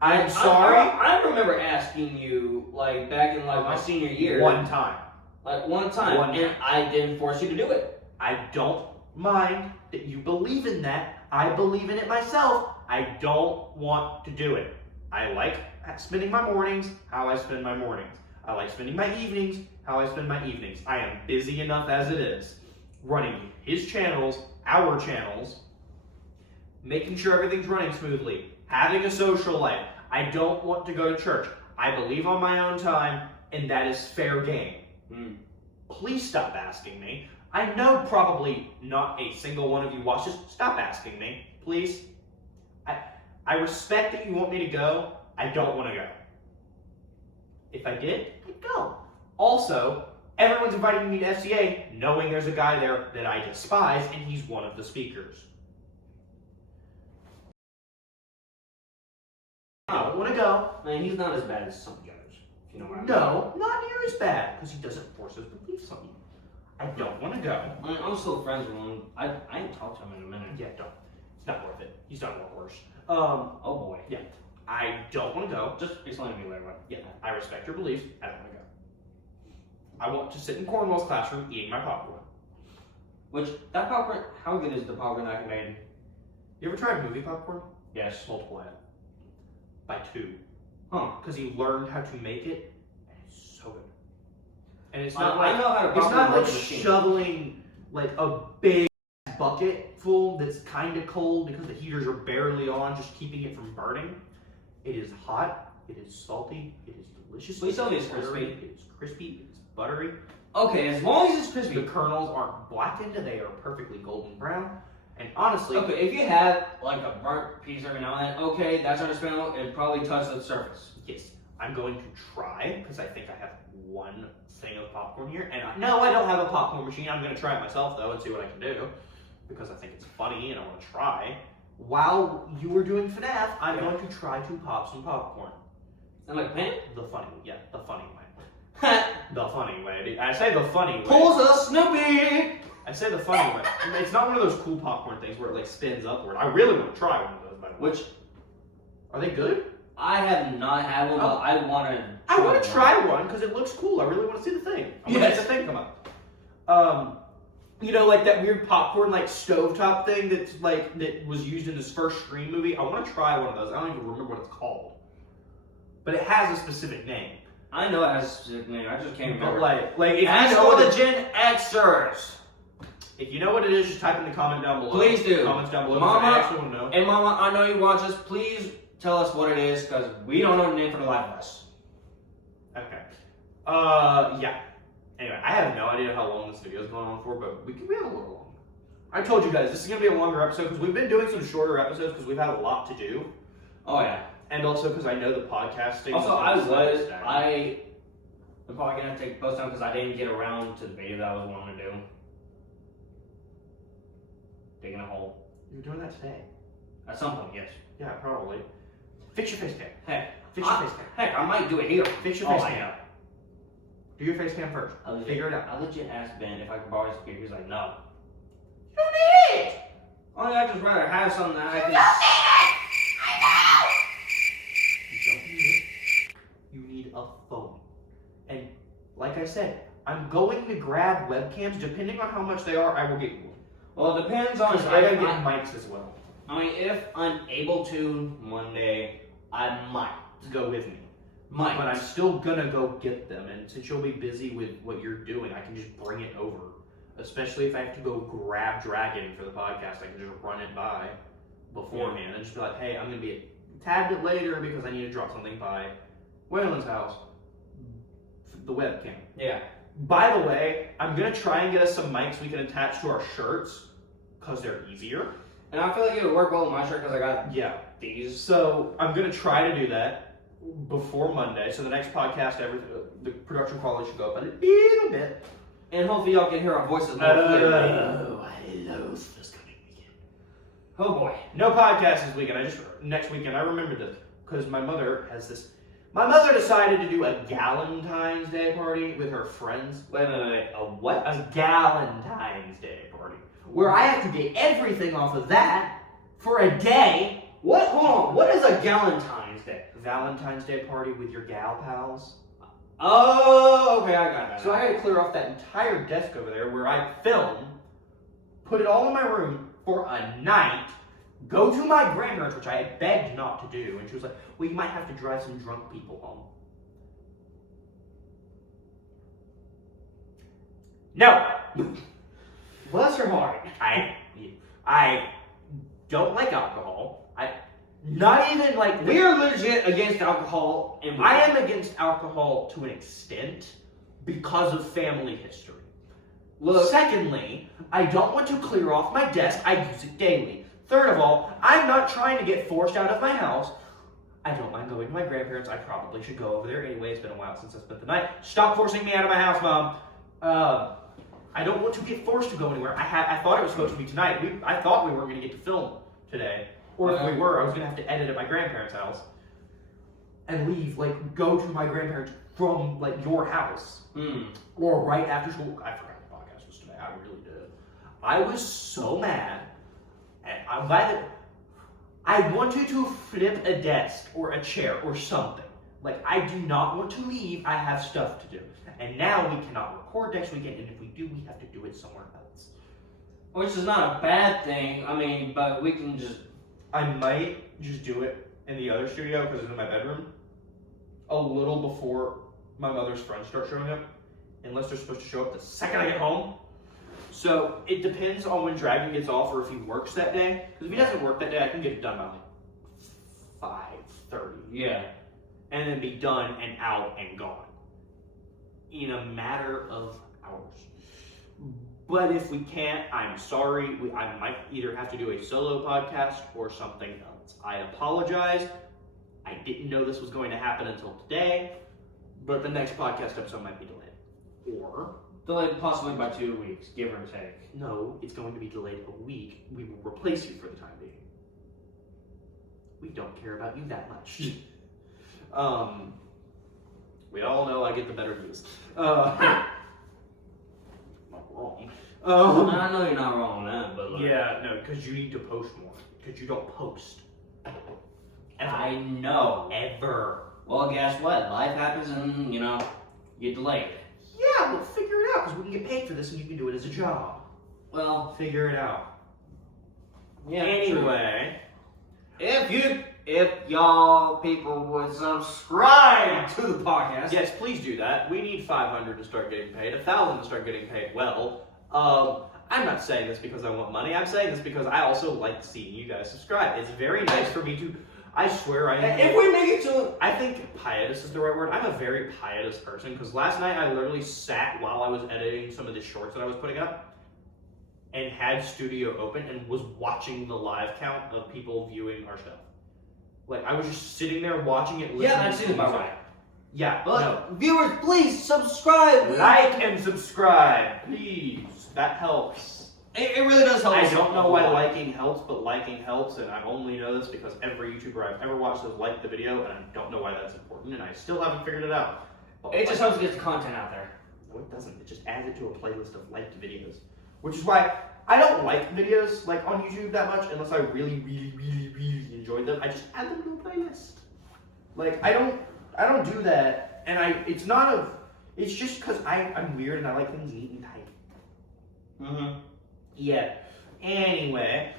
I'm sorry. I remember asking you like back in like my senior year. One time. Like one time, and I didn't force you to do it. I don't mind that you believe in that. I believe in it myself. I don't want to do it. I like spending my mornings how I spend my mornings. I like spending my evenings how I spend my evenings. I am busy enough as it is, running his channels, our channels, making sure everything's running smoothly, having a social life. I don't want to go to church. I believe on my own time, and that is fair game. Please stop asking me. I know probably not a single one of you watches. Stop asking me, please. I respect that you want me to go. I don't want to go. If I did, I'd go. Also, everyone's inviting me to FCA knowing there's a guy there that I despise, and he's one of the speakers. I don't want to go. I mean, he's not as bad as some of the others. If you know what I mean. No, not near as bad, because he doesn't force his beliefs on you. I don't want to go. I mean, I'm still friends with him. I ain't talked to him in a minute. Yeah, don't. It's not worth it. He's done a lot worse. Oh boy. Yeah. I don't want to go. Just explain to me later. Yeah, I respect your beliefs. I don't want to go. I want to sit in Cornwell's classroom eating my popcorn. Which, that popcorn, how good is the popcorn that I made? You ever tried movie popcorn? Yes. Multiply it by 2. Huh. Because he learned how to make it, and it's so good. And it's I not like know how to it's not popcorn like machine. shoveling like a big bucket full that's kind of cold because the heaters are barely on, just keeping it from burning. It is hot. It is salty. It is delicious. Please tell me it's buttery, crispy. It is crispy. It is buttery. Okay, as long as it's The crispy. kernels aren't blackened. They are perfectly golden brown. And honestly, Okay, if you have like a burnt piece every now and then, okay, that's understandable. It probably touched the surface. yes, I'm going to try because I think I have one thing of popcorn here. And no, I don't have a popcorn machine. I'm going to try it myself though and see what I can do because I think it's funny and I want to try. While you were doing FNAF, I'm going to try to pop some popcorn. And like a pan? The funny way. The funny way. I say the funny way. Pulls a Snoopy! I say the funny way. It's not one of those cool popcorn things where it like spins upward. I really want to try one of those, by the way. Which Are they good? I have not had one, but I want to. I want to try one because it looks cool. I really want to see the thing. I want to see the thing come up. You know, like that weird popcorn like stovetop thing that's like that was used in this first Scream movie. I want to try one of those. I don't even remember what it's called, but it has a specific name. I know it has a specific name. I just can't remember. But like if Ask you know for what the Gen Xers. if you know what it is, just type in the comment down below. Please do. Comments down below. Mama, I actually want to know. And Mama, I know you watch us. Please tell us what it is because we don't know the name for the life of us. Okay. Yeah. Anyway, I have no idea how long this video is going on for, but we have a little longer. I told you guys this is gonna be a longer episode because we've been doing some shorter episodes because we've had a lot to do, Oh yeah. and also because I know the podcasting. Also, I'm I'm probably gonna have to take post time because I didn't get around to the video that I was wanting to do. Digging a hole. You're doing that today. At some point, yes. Yeah, probably. Fix your face cam. Heck, Fix your face cam. heck, I might do it here. Fix your Oh, face I cam. know. Do your face cam first. Figure it out. I legit asked Ben if I could borrow his computer. He's like, no. You don't need it. Only I'd just rather have something that I can. You don't need it. You need a phone. And like I said, I'm going to grab webcams. Depending on how much they are, I will get you one. Well, it depends on. Because I gotta get mics as well. I mean, if I'm able to one day, I might. Go with me. Might. But I'm still gonna go get them. And since you'll be busy with what you're doing, I can just bring it over. Especially if I have to go grab Dragon for the podcast, I can just run it by beforehand and just be like, hey, I'm gonna be a tad bit later because I need to drop something by Waylon's house. The webcam. Yeah. By the way, I'm gonna try and get us some mics we can attach to our shirts because they're easier. And I feel like it would work well with my shirt because I got Yeah. these. So I'm gonna try to do that before Monday. So the next podcast, the production quality should go up a little bit. And hopefully y'all can hear our voices more clearly. I love this coming weekend. Oh boy. No podcast this weekend. Next weekend. I remember this because my mother has this. My mother decided to do a Galentine's Day party with her friends. Wait. A what? A Galentine's Day party where I have to get everything off of that for a day. What? Hold on. What is a Galentine's Day? Valentine's Day party with your gal pals. Oh, okay, I got that. So I had to clear off that entire desk over there where I film, put it all in my room for a night, go to my grandparents, which I had begged not to do, and she was like, well, you might have to drive some drunk people home. No! Bless her heart. I don't like alcohol. Not even like We are legit against alcohol, and I am against alcohol to an extent because of family history. Look. Secondly, I don't want to clear off my desk. I use it daily. Third of all, I'm not trying to get forced out of my house. I don't mind going to my grandparents. I probably should go over there anyway. It's been a while since I spent the night. Stop forcing me out of my house, Mom. I don't want to get forced to go anywhere. I thought it was supposed to be tonight. I thought we weren't going to get to film today. Or if we were, I was going to have to edit at my grandparents' house. And leave, like, go to my grandparents from, like, your house. Or right after school. I forgot the podcast was today. I really did. I was so mad. And I'm glad that I wanted to flip a desk or a chair or something. Like, I do not want to leave. I have stuff to do. And now we cannot record next weekend, and if we do, we have to do it somewhere else. Which is not a bad thing. I mean, but we can just... I might just do it in the other studio because it's in my bedroom a little before my mother's friends start showing up, unless they're supposed to show up the second I get home. So it depends on when Dragon gets off or if he works that day. Because if he doesn't work that day, I can get it done by like 5:30. Yeah. And then be done and out and gone in a matter of hours. But if we can't, I'm sorry. I might either have to do a solo podcast or something else. I apologize. I didn't know this was going to happen until today, but the next podcast episode might be delayed. Or, Delayed possibly by 2 weeks, give or take. no, it's going to be delayed a week. We will replace you for the time being. We don't care about you that much. We all know I get the better views. Not wrong. I know you're not wrong on that, but like, Yeah, no, because you need to post more. Because you don't post. Ever. I know. Ever. Well, guess what? Life happens and, you know, you get delayed. Yeah, we'll figure it out because we can get paid for this and you can do it as a job. Well, Figure it out. yeah. Anyway. If y'all people would subscribe to the podcast. Yes, please do that. We need 500 to start getting paid, 1,000 to start getting paid well. I'm not saying this because I want money. I'm saying this because I also like seeing you guys subscribe. It's very nice for me to... I swear I am... If we make it to... I think pietous is the right word. I'm a very pietous person because last night I literally sat while I was editing some of the shorts that I was putting up and had Studio open and was watching the live count of people viewing our stuff. Like, I was just sitting there watching it, listening. Yeah, that seems about right. Yeah, But no. viewers, please subscribe. Like and subscribe, please. That helps. It really does help. I us don't a know why lot. liking helps, but liking helps, and I only know this because every YouTuber I've ever watched has liked the video, and I don't know why that's important, and I still haven't figured it out. But It just helps get the content out there. No, it doesn't. It just adds it to a playlist of liked videos. Which is why I don't like videos like on YouTube that much unless I really, really, really, really enjoyed them. I just add them to a playlist. Like I don't do that, and it's just because I'm weird and I like things neat and tight. Mm-hmm. Yeah. Anyway,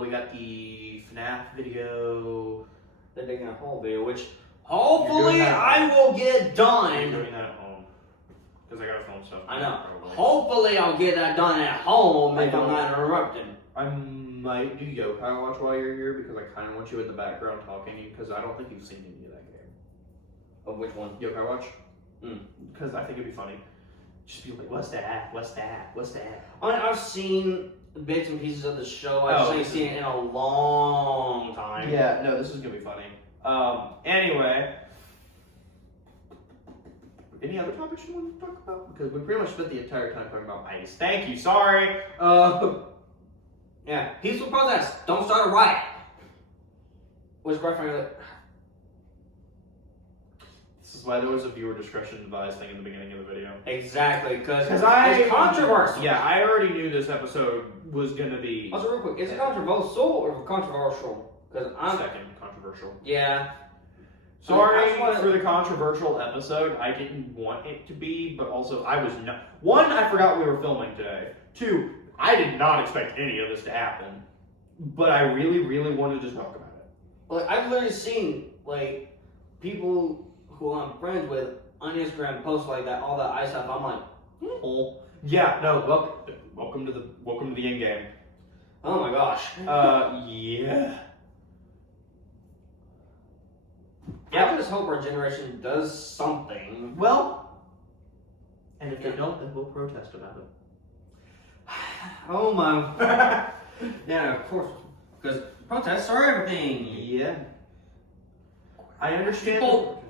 we got the FNAF video. The digging a hole video, which You're hopefully doing that. I will get I'm done. doing that at home because I gotta film stuff. I know. Probably. Hopefully I'll get that done at home if I I'm know. not interrupted. I might do Yokai Watch while you're here because I kind of want you in the background talking to you because I don't think you've seen any of that game. Of which one? Yokai Watch? Mm. Because I think it'd be funny. Just be like, what's that? What's that? What's that? I've seen bits and pieces of the show. I've Oh. actually seen it in a long time. Yeah, no, this is gonna be funny. Anyway. Any other topics you want to talk about? Because we pretty much spent the entire time talking about ice. Thank you, sorry. Yeah. Peaceful protest. Don't start a riot. Which quite frankly, This is why there was a viewer discretion advised thing in the beginning of the video. exactly, because Because it's controversial. Yeah, I already knew this episode was gonna be Also, real quick, is it controversial or controversial? Because I'm second controversial. yeah. Sorry I just wanna- for the controversial episode. I didn't want it to be, but also I was not. One, I forgot we were filming today. Two, I did not expect any of this to happen, but I really, really wanted to talk about it. Like I've literally seen like people who I'm friends with on Instagram post like that, all that ice stuff. I'm like, Oh, yeah, no, welcome to the end game. oh my gosh. Yeah. I just hope our generation does something. Well, and if they don't, then we'll protest about it. Oh my. Yeah, of course. Because Protests are everything. Yeah. I understand. People.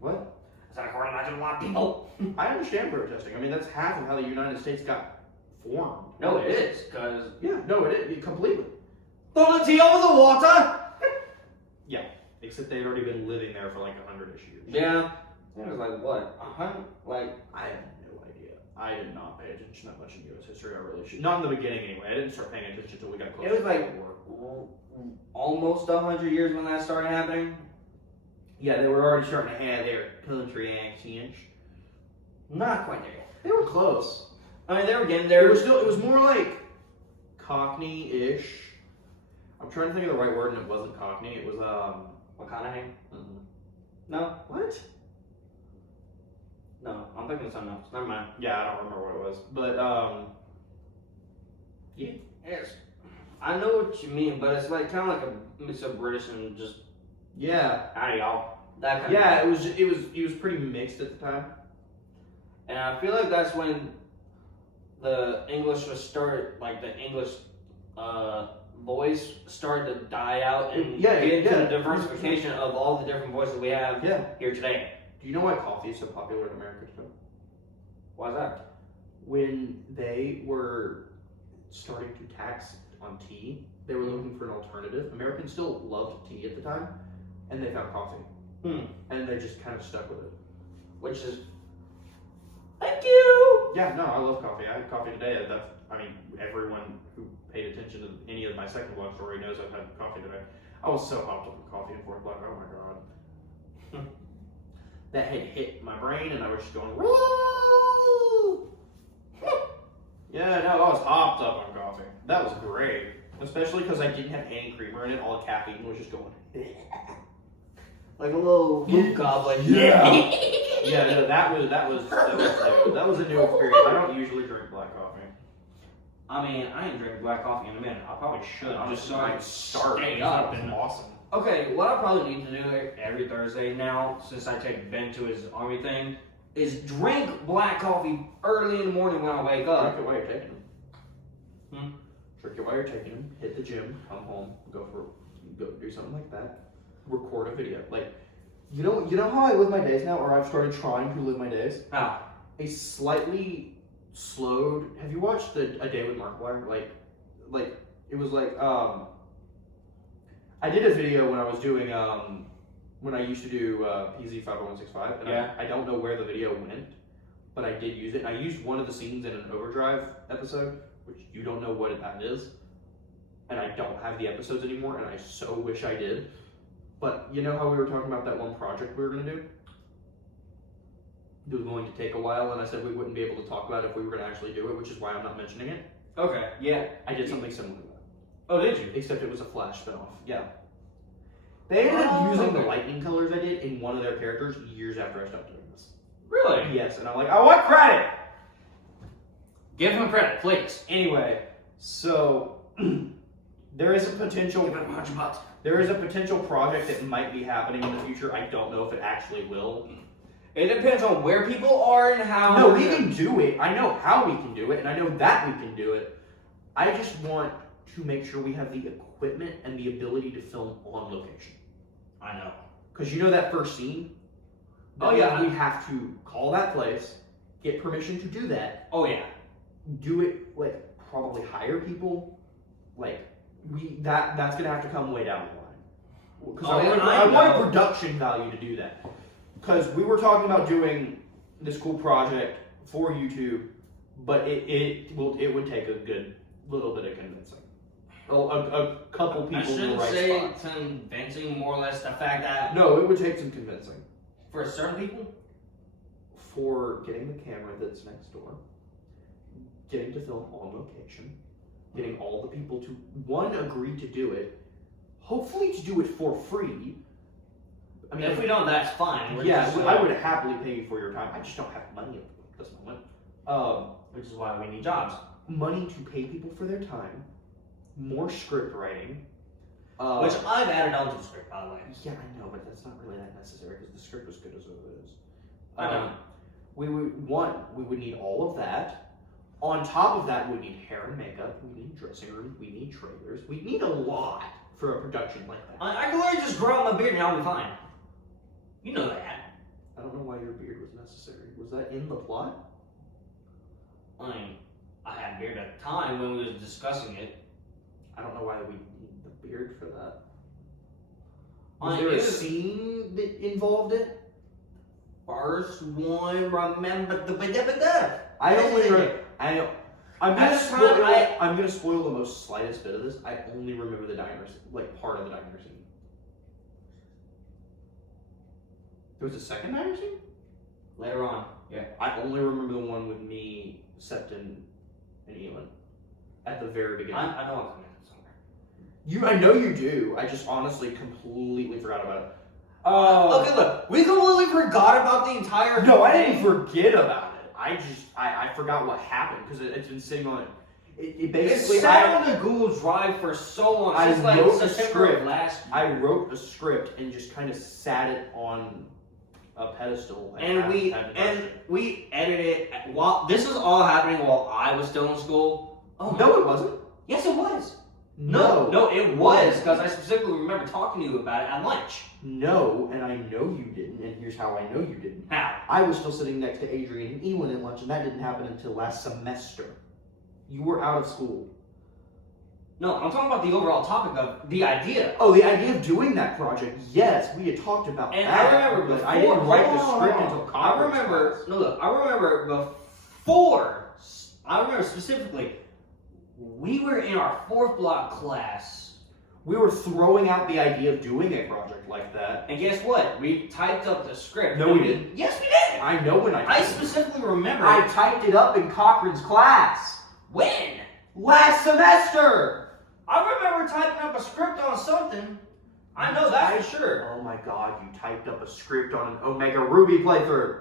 What? Is that according to a lot of people? I understand protesting. I mean, that's half of how the United States got formed. No, it is, because... Yeah, no, it is completely. Throw the tea over the water! Yeah, except they'd already been living there for like 100-ish years. Yeah. It was like, what, 100? Like... I have no idea. I did not pay attention that much in U.S. history. I really should. Not in the beginning, anyway. I didn't start paying attention until we got close. It was to like the war. almost 100 years when that started happening. Yeah, they were already starting to have their country accents. Not quite there yet. They were close. I mean, they were getting It there. was still. It was more like Cockney-ish. I'm trying to think of the right word, and it wasn't Cockney. It was McConaughey? mhm. No? What? No, I'm thinking of something else. Never mind. Yeah, I don't remember what it was, but yeah. Yes. I know what you mean, but it's like kind of like a mix of British and just, Yeah. howdy y'all. That kind Yeah, of it was pretty mixed at the time. And I feel like that's when the English was started, like the English voice started to die out and Yeah, get into yeah. the diversification of all the different voices we have Yeah. here today. Do you know why coffee is so popular in America today? Why is that? When they were starting to tax on tea, they were looking for an alternative. Americans still loved tea at the time, and they found coffee. And they just kind of stuck with it. Which is, thank you! Yeah, no, I love coffee. I had coffee today. Everyone who paid attention to any of my second vlog story knows I've had coffee today. I was so hopped up with coffee and 4 o'clock. Oh my god. That had hit my brain, and I was just going, woo! Yeah, no, I was hopped up on coffee. That was great. Especially because I didn't have any creamer in it. All the caffeine was just going. Like a little loop goblin. Yeah. Yeah, no, that was new. That was a new experience. I don't usually drink black coffee. I mean, I ain't drinking black coffee in a minute. I probably should. I'm Just so I can start. stay That up. was And, awesome. okay, what I probably need to do every Thursday now, since I take Ben to his army thing, is drink black coffee early in the morning when I wake up. Drink it while you're taking them. Hmm? Drink it while you're taking them. Hit the gym. Come home. Go do something like that. Record a video. Like, you know how I live my days now, or I've started trying to live my days. How? A slightly slowed. Have you watched A Day with Markiplier? Like it was like I did a video when I was doing when I used to do PZ 50165, and Yeah. I don't know where the video went, but I did use it. And I used one of the scenes in an Overdrive episode, which you don't know what that is, and I don't have the episodes anymore, and I so wish I did. But you know how we were talking about that one project we were going to do? It was going to take a while, and I said we wouldn't be able to talk about it if we were going to actually do it, which is why I'm not mentioning it. Okay, yeah. I did something similar to that. Oh, did you? Except it was a Flash spinoff. Yeah. They ended up using the lightning colors I did in one of their characters years after I stopped doing this. Really? Yes, and I'm like, I want credit! Give him credit, please. Anyway, so there is a potential. Give him $100. There is a potential project that might be happening in the future. I don't know if it actually will. It depends on where people are and how. No, we can do it. I know how we can do it, and I know that we can do it. I just want to make sure we have the equipment and the ability to film on location. I know. Because you know that first scene? Oh, yeah. We have to call that place, get permission to do that, Oh, yeah. do it, like, probably hire people. Like, that's going to have to come way down the line. Because Oh, yeah, I I want know. production value to do that. Because we were talking about doing this cool project for YouTube, but it would take a good little bit of convincing. Well, a couple people I in the shouldn't right say spot. convincing, more or less the fact that No, it would take some convincing. for certain people, For getting the camera that's next door, getting to film on location, getting all the people to, one, agree to do it, hopefully to do it for free. I mean, if we don't, that's fine. We're yeah, just, I would happily pay you for your time. I just don't have money at this moment. which is why we need jobs. Money to pay people for their time, more script writing. Which I've added onto the script, by the way. Yeah, I know, but that's not really that necessary because the script was good as it is. I know. We would need all of that. On top of that, we need hair and makeup. We need dressing rooms. We need trailers. We need a lot for a production like that. I could literally just grow out my beard and I'll be fine. You know that. I don't know why your beard was necessary. Was that in the plot? I mean, I had a beard at the time when we was discussing it. I don't know why we need the beard for that. I Was mean, there a it was- scene that involved it? First one, remember the I only I'm At gonna the time, I'm gonna spoil the most slightest bit of this. I only remember the diner, like part of the diner scene. There was a second diner scene? later on. Yeah. I only remember the one with me, Septon, and Elon at the very beginning. I know I'm coming somewhere. I know you do. I just honestly completely forgot about it. Okay, look, we completely forgot about the entire. No, I thing. didn't forget about it. I forgot what happened because it's been sitting on it. It basically It sat on the Google Drive for so long. I Since like wrote a September script. of last year. I wrote a script and just kind of sat it on a pedestal. And we edited it while this was all happening while I was still in school. Oh No, it wasn't. Yes, it was. No, No, it was because I specifically remember talking to you about it at lunch. no, and I know you didn't. And here's how I know you didn't. How? I was still sitting next to Adrian and Ewan at lunch, and that didn't happen until last semester. You were out of school. No, I'm talking about the overall topic of the idea. Oh, the idea of doing that project, yes, we had talked about And that. I remember but before, I didn't write the hold on, script hold on. until I conference remember. class. No, look. I remember before. I remember specifically. We were in our 4th block class. We were throwing out the idea of doing a project like that. And guess what? We typed up the script. No, we didn't. Yes, we did. I know when I specifically remember I typed it up in Cochran's class when. last semester. I remember typing up a script on something. I know that for sure. Oh my God! You typed up a script on an Omega Ruby playthrough.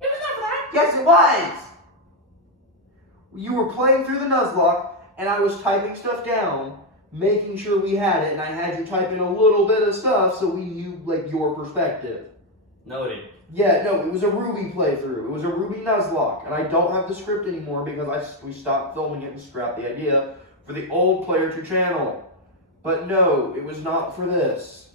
It was not for that. Yes, it was. You were playing through the Nuzlocke, and I was typing stuff down, making sure we had it, and I had you type in a little bit of stuff so we knew like your perspective. Noted. Yeah, no, it was a Ruby playthrough. It was a Ruby Nuzlocke, and I don't have the script anymore because we stopped filming it and scrapped the idea for the old Player 2 channel. But no, it was not for this.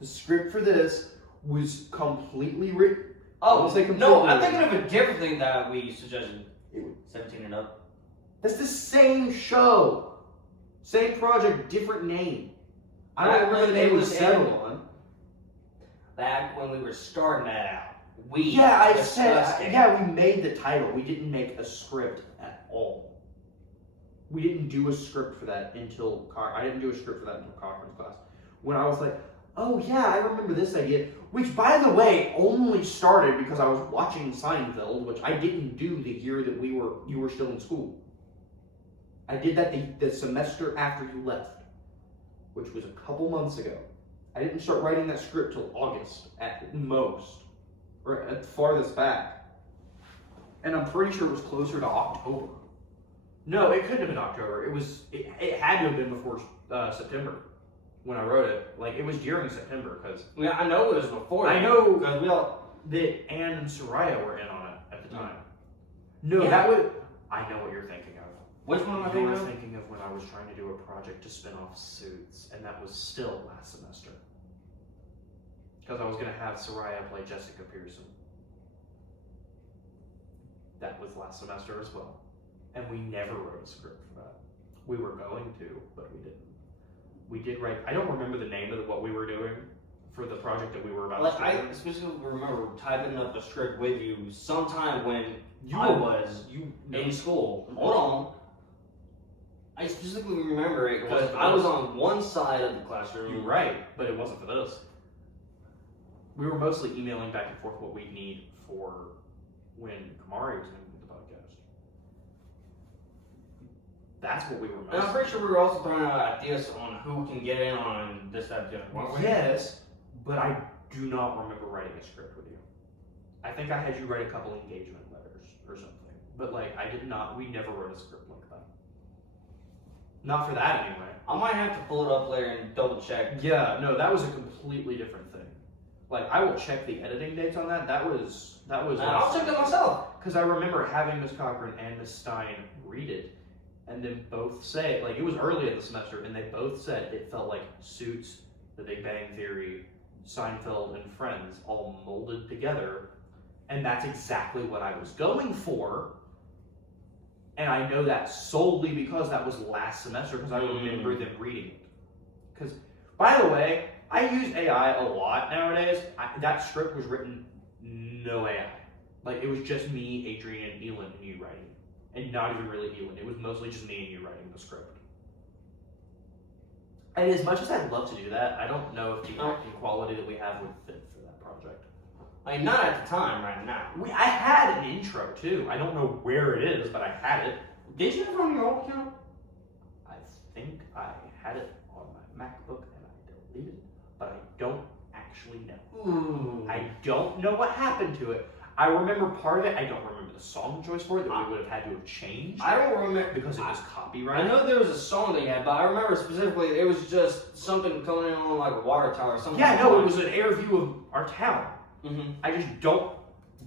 The script for this was completely written. Oh, I'll say no, I'm completely. thinking of a different thing that we suggested. 17 and up. That's the same show. Same project, different name. I don't Back remember the when it name we was settled in- on. Back when we were starting that out. We Yeah, I discussed said, it. yeah, we made the title. We didn't make a script at all. We didn't do a script for that until, I didn't do a script for that until Cochran's class. When I was like, oh yeah, I remember this idea. Which, by the way, only started because I was watching Seinfeld, which I didn't do the year that you were still in school. I did that the semester after you left, which was a couple months ago. I didn't start writing that script till August at most, or at farthest back. And I'm pretty sure it was closer to October. No, it couldn't have been October. It had to have been before September when I wrote it. Like, it was during September because Yeah, I know it was before. I know because we all. that Anne and Soraya were in on it at the time. No, Yeah. that was. I know what you're thinking of. Which one am I You thinking were of? thinking of when I was trying to do a project to spin off Suits, and that was still last semester. Because I was going to have Soraya play Jessica Pearson. That was last semester as well. And we never wrote a script for that. We were going to, but we didn't. We did write, I don't remember the name of what we were doing for the project that we were about Like, to I start. specifically remember typing up a script with you sometime when You I were- was You in school. Hold on. I specifically remember it It because wasn't I was us. on one side of the classroom. You're right, but it wasn't for this. We were mostly emailing back and forth what we'd need for when Kamari was going to do the podcast. That's what we were And I'm mostly. pretty sure we were also throwing out ideas on who can get in on this, that, the other. weren't we? Yes, but I do not remember writing a script with you. I think I had you write a couple engagement letters or something. But like, we never wrote a script like that. Not for that anyway. I might have to pull it up later and double check. Yeah, no, that was a completely different thing. Like, I will check the editing dates on that. That was. And I'll check it myself. Because I remember having Miss Cochran and Miss Stein read it, and then both say, like, it was early in the semester, and they both said it felt like Suits, The Big Bang Theory, Seinfeld, and Friends all molded together, and that's exactly what I was going for. And I know that solely because that was last semester, because I remember them reading it. Because, by the way, I use AI a lot nowadays. That script was written no AI. Like, it was just me, Adrian, and Elon, and you writing. And not even really Elon. It was mostly just me and you writing the script. And as much as I'd love to do that, I don't know if the acting quality that we have would fit for that project. I mean, not at the time, right now. I had an intro, too. I don't know where it is, but I had it. Did you have it on your old account? I think I had it on my MacBook and I deleted it, but I don't actually know. Ooh. I don't know what happened to it. I remember part of it. I don't remember the song choice for it that we would have had to have changed. I don't remember because it was copyrighted. I know there was a song that you had, but I remember specifically it was just something coming in on like a water tower or something. Yeah, no, it was an air view of our town. Mm-hmm. I just don't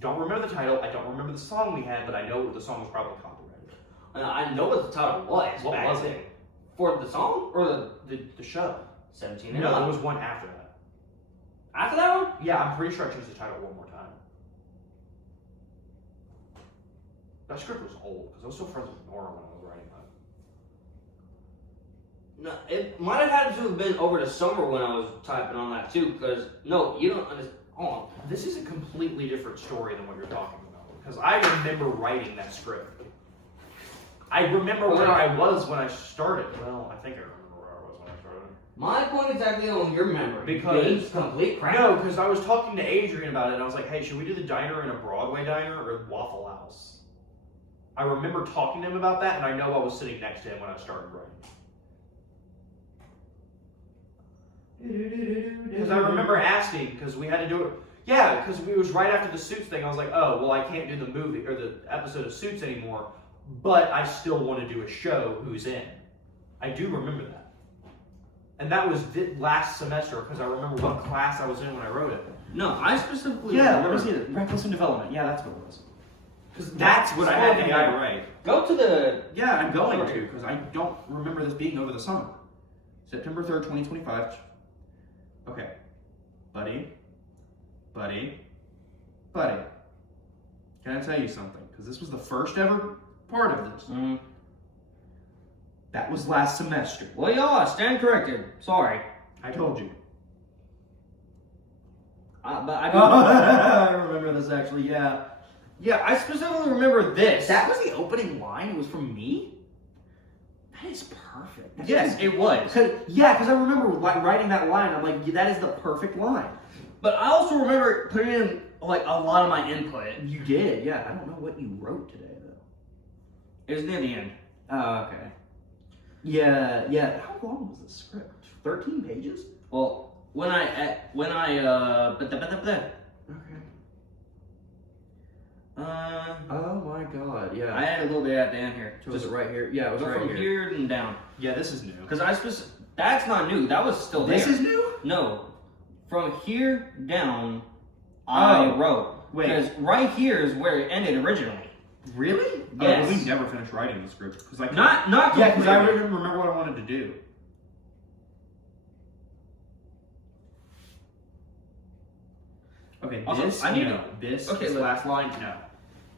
remember the title. I don't remember the song we had, but I know the song was probably copyrighted. I know what the title was. What was then. it? For the song or The show? 17 and No, Up? there was one after that. After that one? Yeah, I'm pretty sure I changed the title one more time. That script was old because I was still friends with Nora when I was writing that. No, it might have had to have been over the summer when I was typing on that too. Because no, you don't understand. Hold on. This is a completely different story than what you're talking about. Because I remember writing that script. I remember where I was when I started. Well, I think I remember where I was when I started. My point exactly on your memory. Because being complete crap. No, because I was talking to Adrian about it, and I was like, "Hey, should we do the diner in a Broadway diner or Waffle House?" I remember talking to him about that, and I know I was sitting next to him when I started writing. Because I remember asking, because we had to do it. Yeah, because it was right after the Suits thing. I was like, "Oh, well, I can't do the movie or the episode of Suits anymore, but I still want to do a show. Who's in?" I do remember that. And that was last semester because I remember what class I was in when I wrote it. No, I specifically remember seeing it. Reckless in Development. Yeah, that's what it was. Because that's what I had AI write. Go to the. Yeah, I'm going to because I don't remember this being over the summer. September 3rd, 2025. Okay. Buddy. Can I tell you something? Because this was the first ever part of this. That was last semester. Well, y'all, stand corrected. Sorry. I told you. But I I remember this actually, yeah. Yeah, I specifically remember this. That was the opening line? It was from me? That is perfect. Yes, it was. Because I remember writing that line. I'm like, that is the perfect line. But I also remember putting in like a lot of my input. You did, yeah. I don't know what you wrote today, though. It was near the end. Oh, okay. Yeah. How long was the script? 13 pages? Well, okay. Oh my god, yeah. I had a little bit at the end here. So was it right here? Yeah, it was Go right from here and down. Yeah, this is new. Because that's not new. That was still there. This is new? No. From here down, I wrote. Wait. Because right here is where it ended originally. Really? Yes. Oh, we never finished writing the script. Not yeah, because I completely. remember what I wanted to do. Okay, Also, this, I need no. This, okay, this look. last line, no.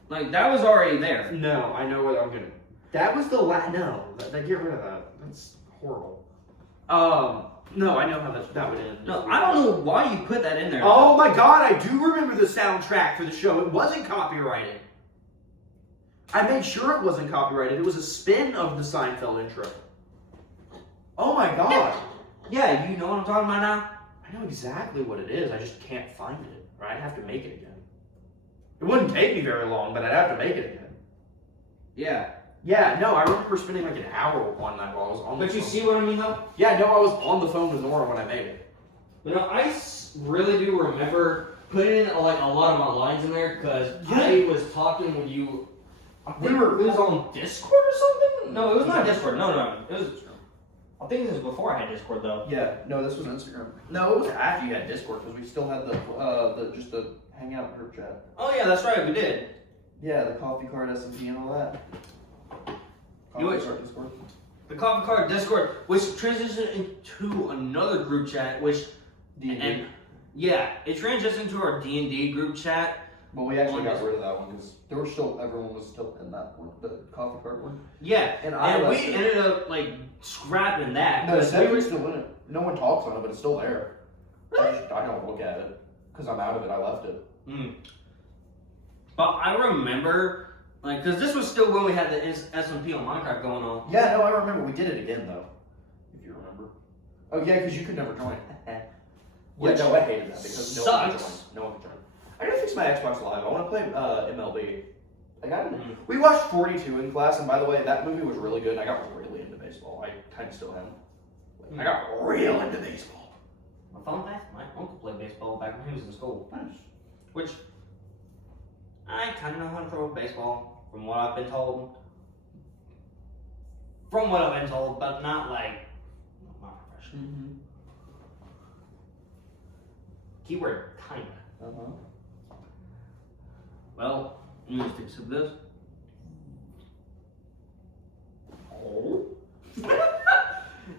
Like, that was already there. No, I know what I'm gonna. That was the last. No, get rid of that. That's horrible. No, I know how that would end. No, I don't know why you put that in there. Oh my god, I do remember the soundtrack for the show. It wasn't copyrighted. I made sure it wasn't copyrighted. It was a spin of the Seinfeld intro. Oh my god. Yeah, you know what I'm talking about now? I know exactly what it is. I just can't find it. Or I'd have to make it again. It wouldn't take me very long, but I'd have to make it again. Yeah. Yeah, no, I remember spending like an hour one night while I was on the phone. But you see what I mean, though? Yeah, no, I was on the phone with Nora when I made it. You know, I really do remember putting like a lot of my lines in there because I was talking with you. I think it was on Discord or something. No, it was not Discord. No. It was. I think this was before I had Discord though. Yeah, no, this was Instagram. No, it was after you had Discord because we still had the Hangout group chat. Oh yeah, that's right, we did. Yeah, the coffee card SMP and all that. The Coffee Cart Discord, which transitioned into another group chat, which D&D. it transitioned into our D&D group chat. Well, we actually got rid of that one because everyone was still in that one, the Coffee Cart one. Yeah, and we ended up like scrapping that. No, Cedric's still in it. No one talks on it, but it's still there. Really? I don't look at it because I'm out of it. I left it. But I remember, like, because this was still when we had the SMP on Minecraft going on. Yeah, no, I remember. We did it again though, if you remember. Oh yeah, because you could never join. Which no, I hated that because sucks. no one could join. No one could join. I gotta fix my Xbox Live. I want to play MLB. We watched 42 in class, and by the way, that movie was really good. And I got really into baseball. I kind of still am. I got real into baseball. My fun fact: my uncle played baseball back when he was in school. Nice. Which I kind of know how to throw a baseball, from what I've been told. But not like not professional. Keyword kinda. Well, let me just take a sip of this.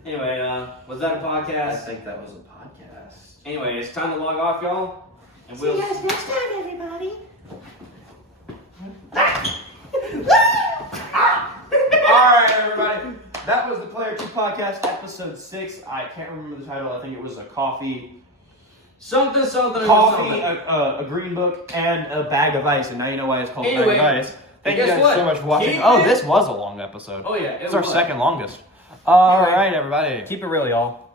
Anyway, was that a podcast? I think that was a podcast. Anyway, it's time to log off, y'all. And See you guys next time, everybody. Alright, everybody. That was the Player 2 Podcast, episode 6. I can't remember the title. I think it was a coffee, a green book, and a bag of ice. And now you know why it's called Anyway, Bag of Ice. Thank you guess guys what? so much for watching. Keep Oh, it- this was a long episode. Oh yeah, It's our second longest. Alright, everybody. Keep it real, y'all.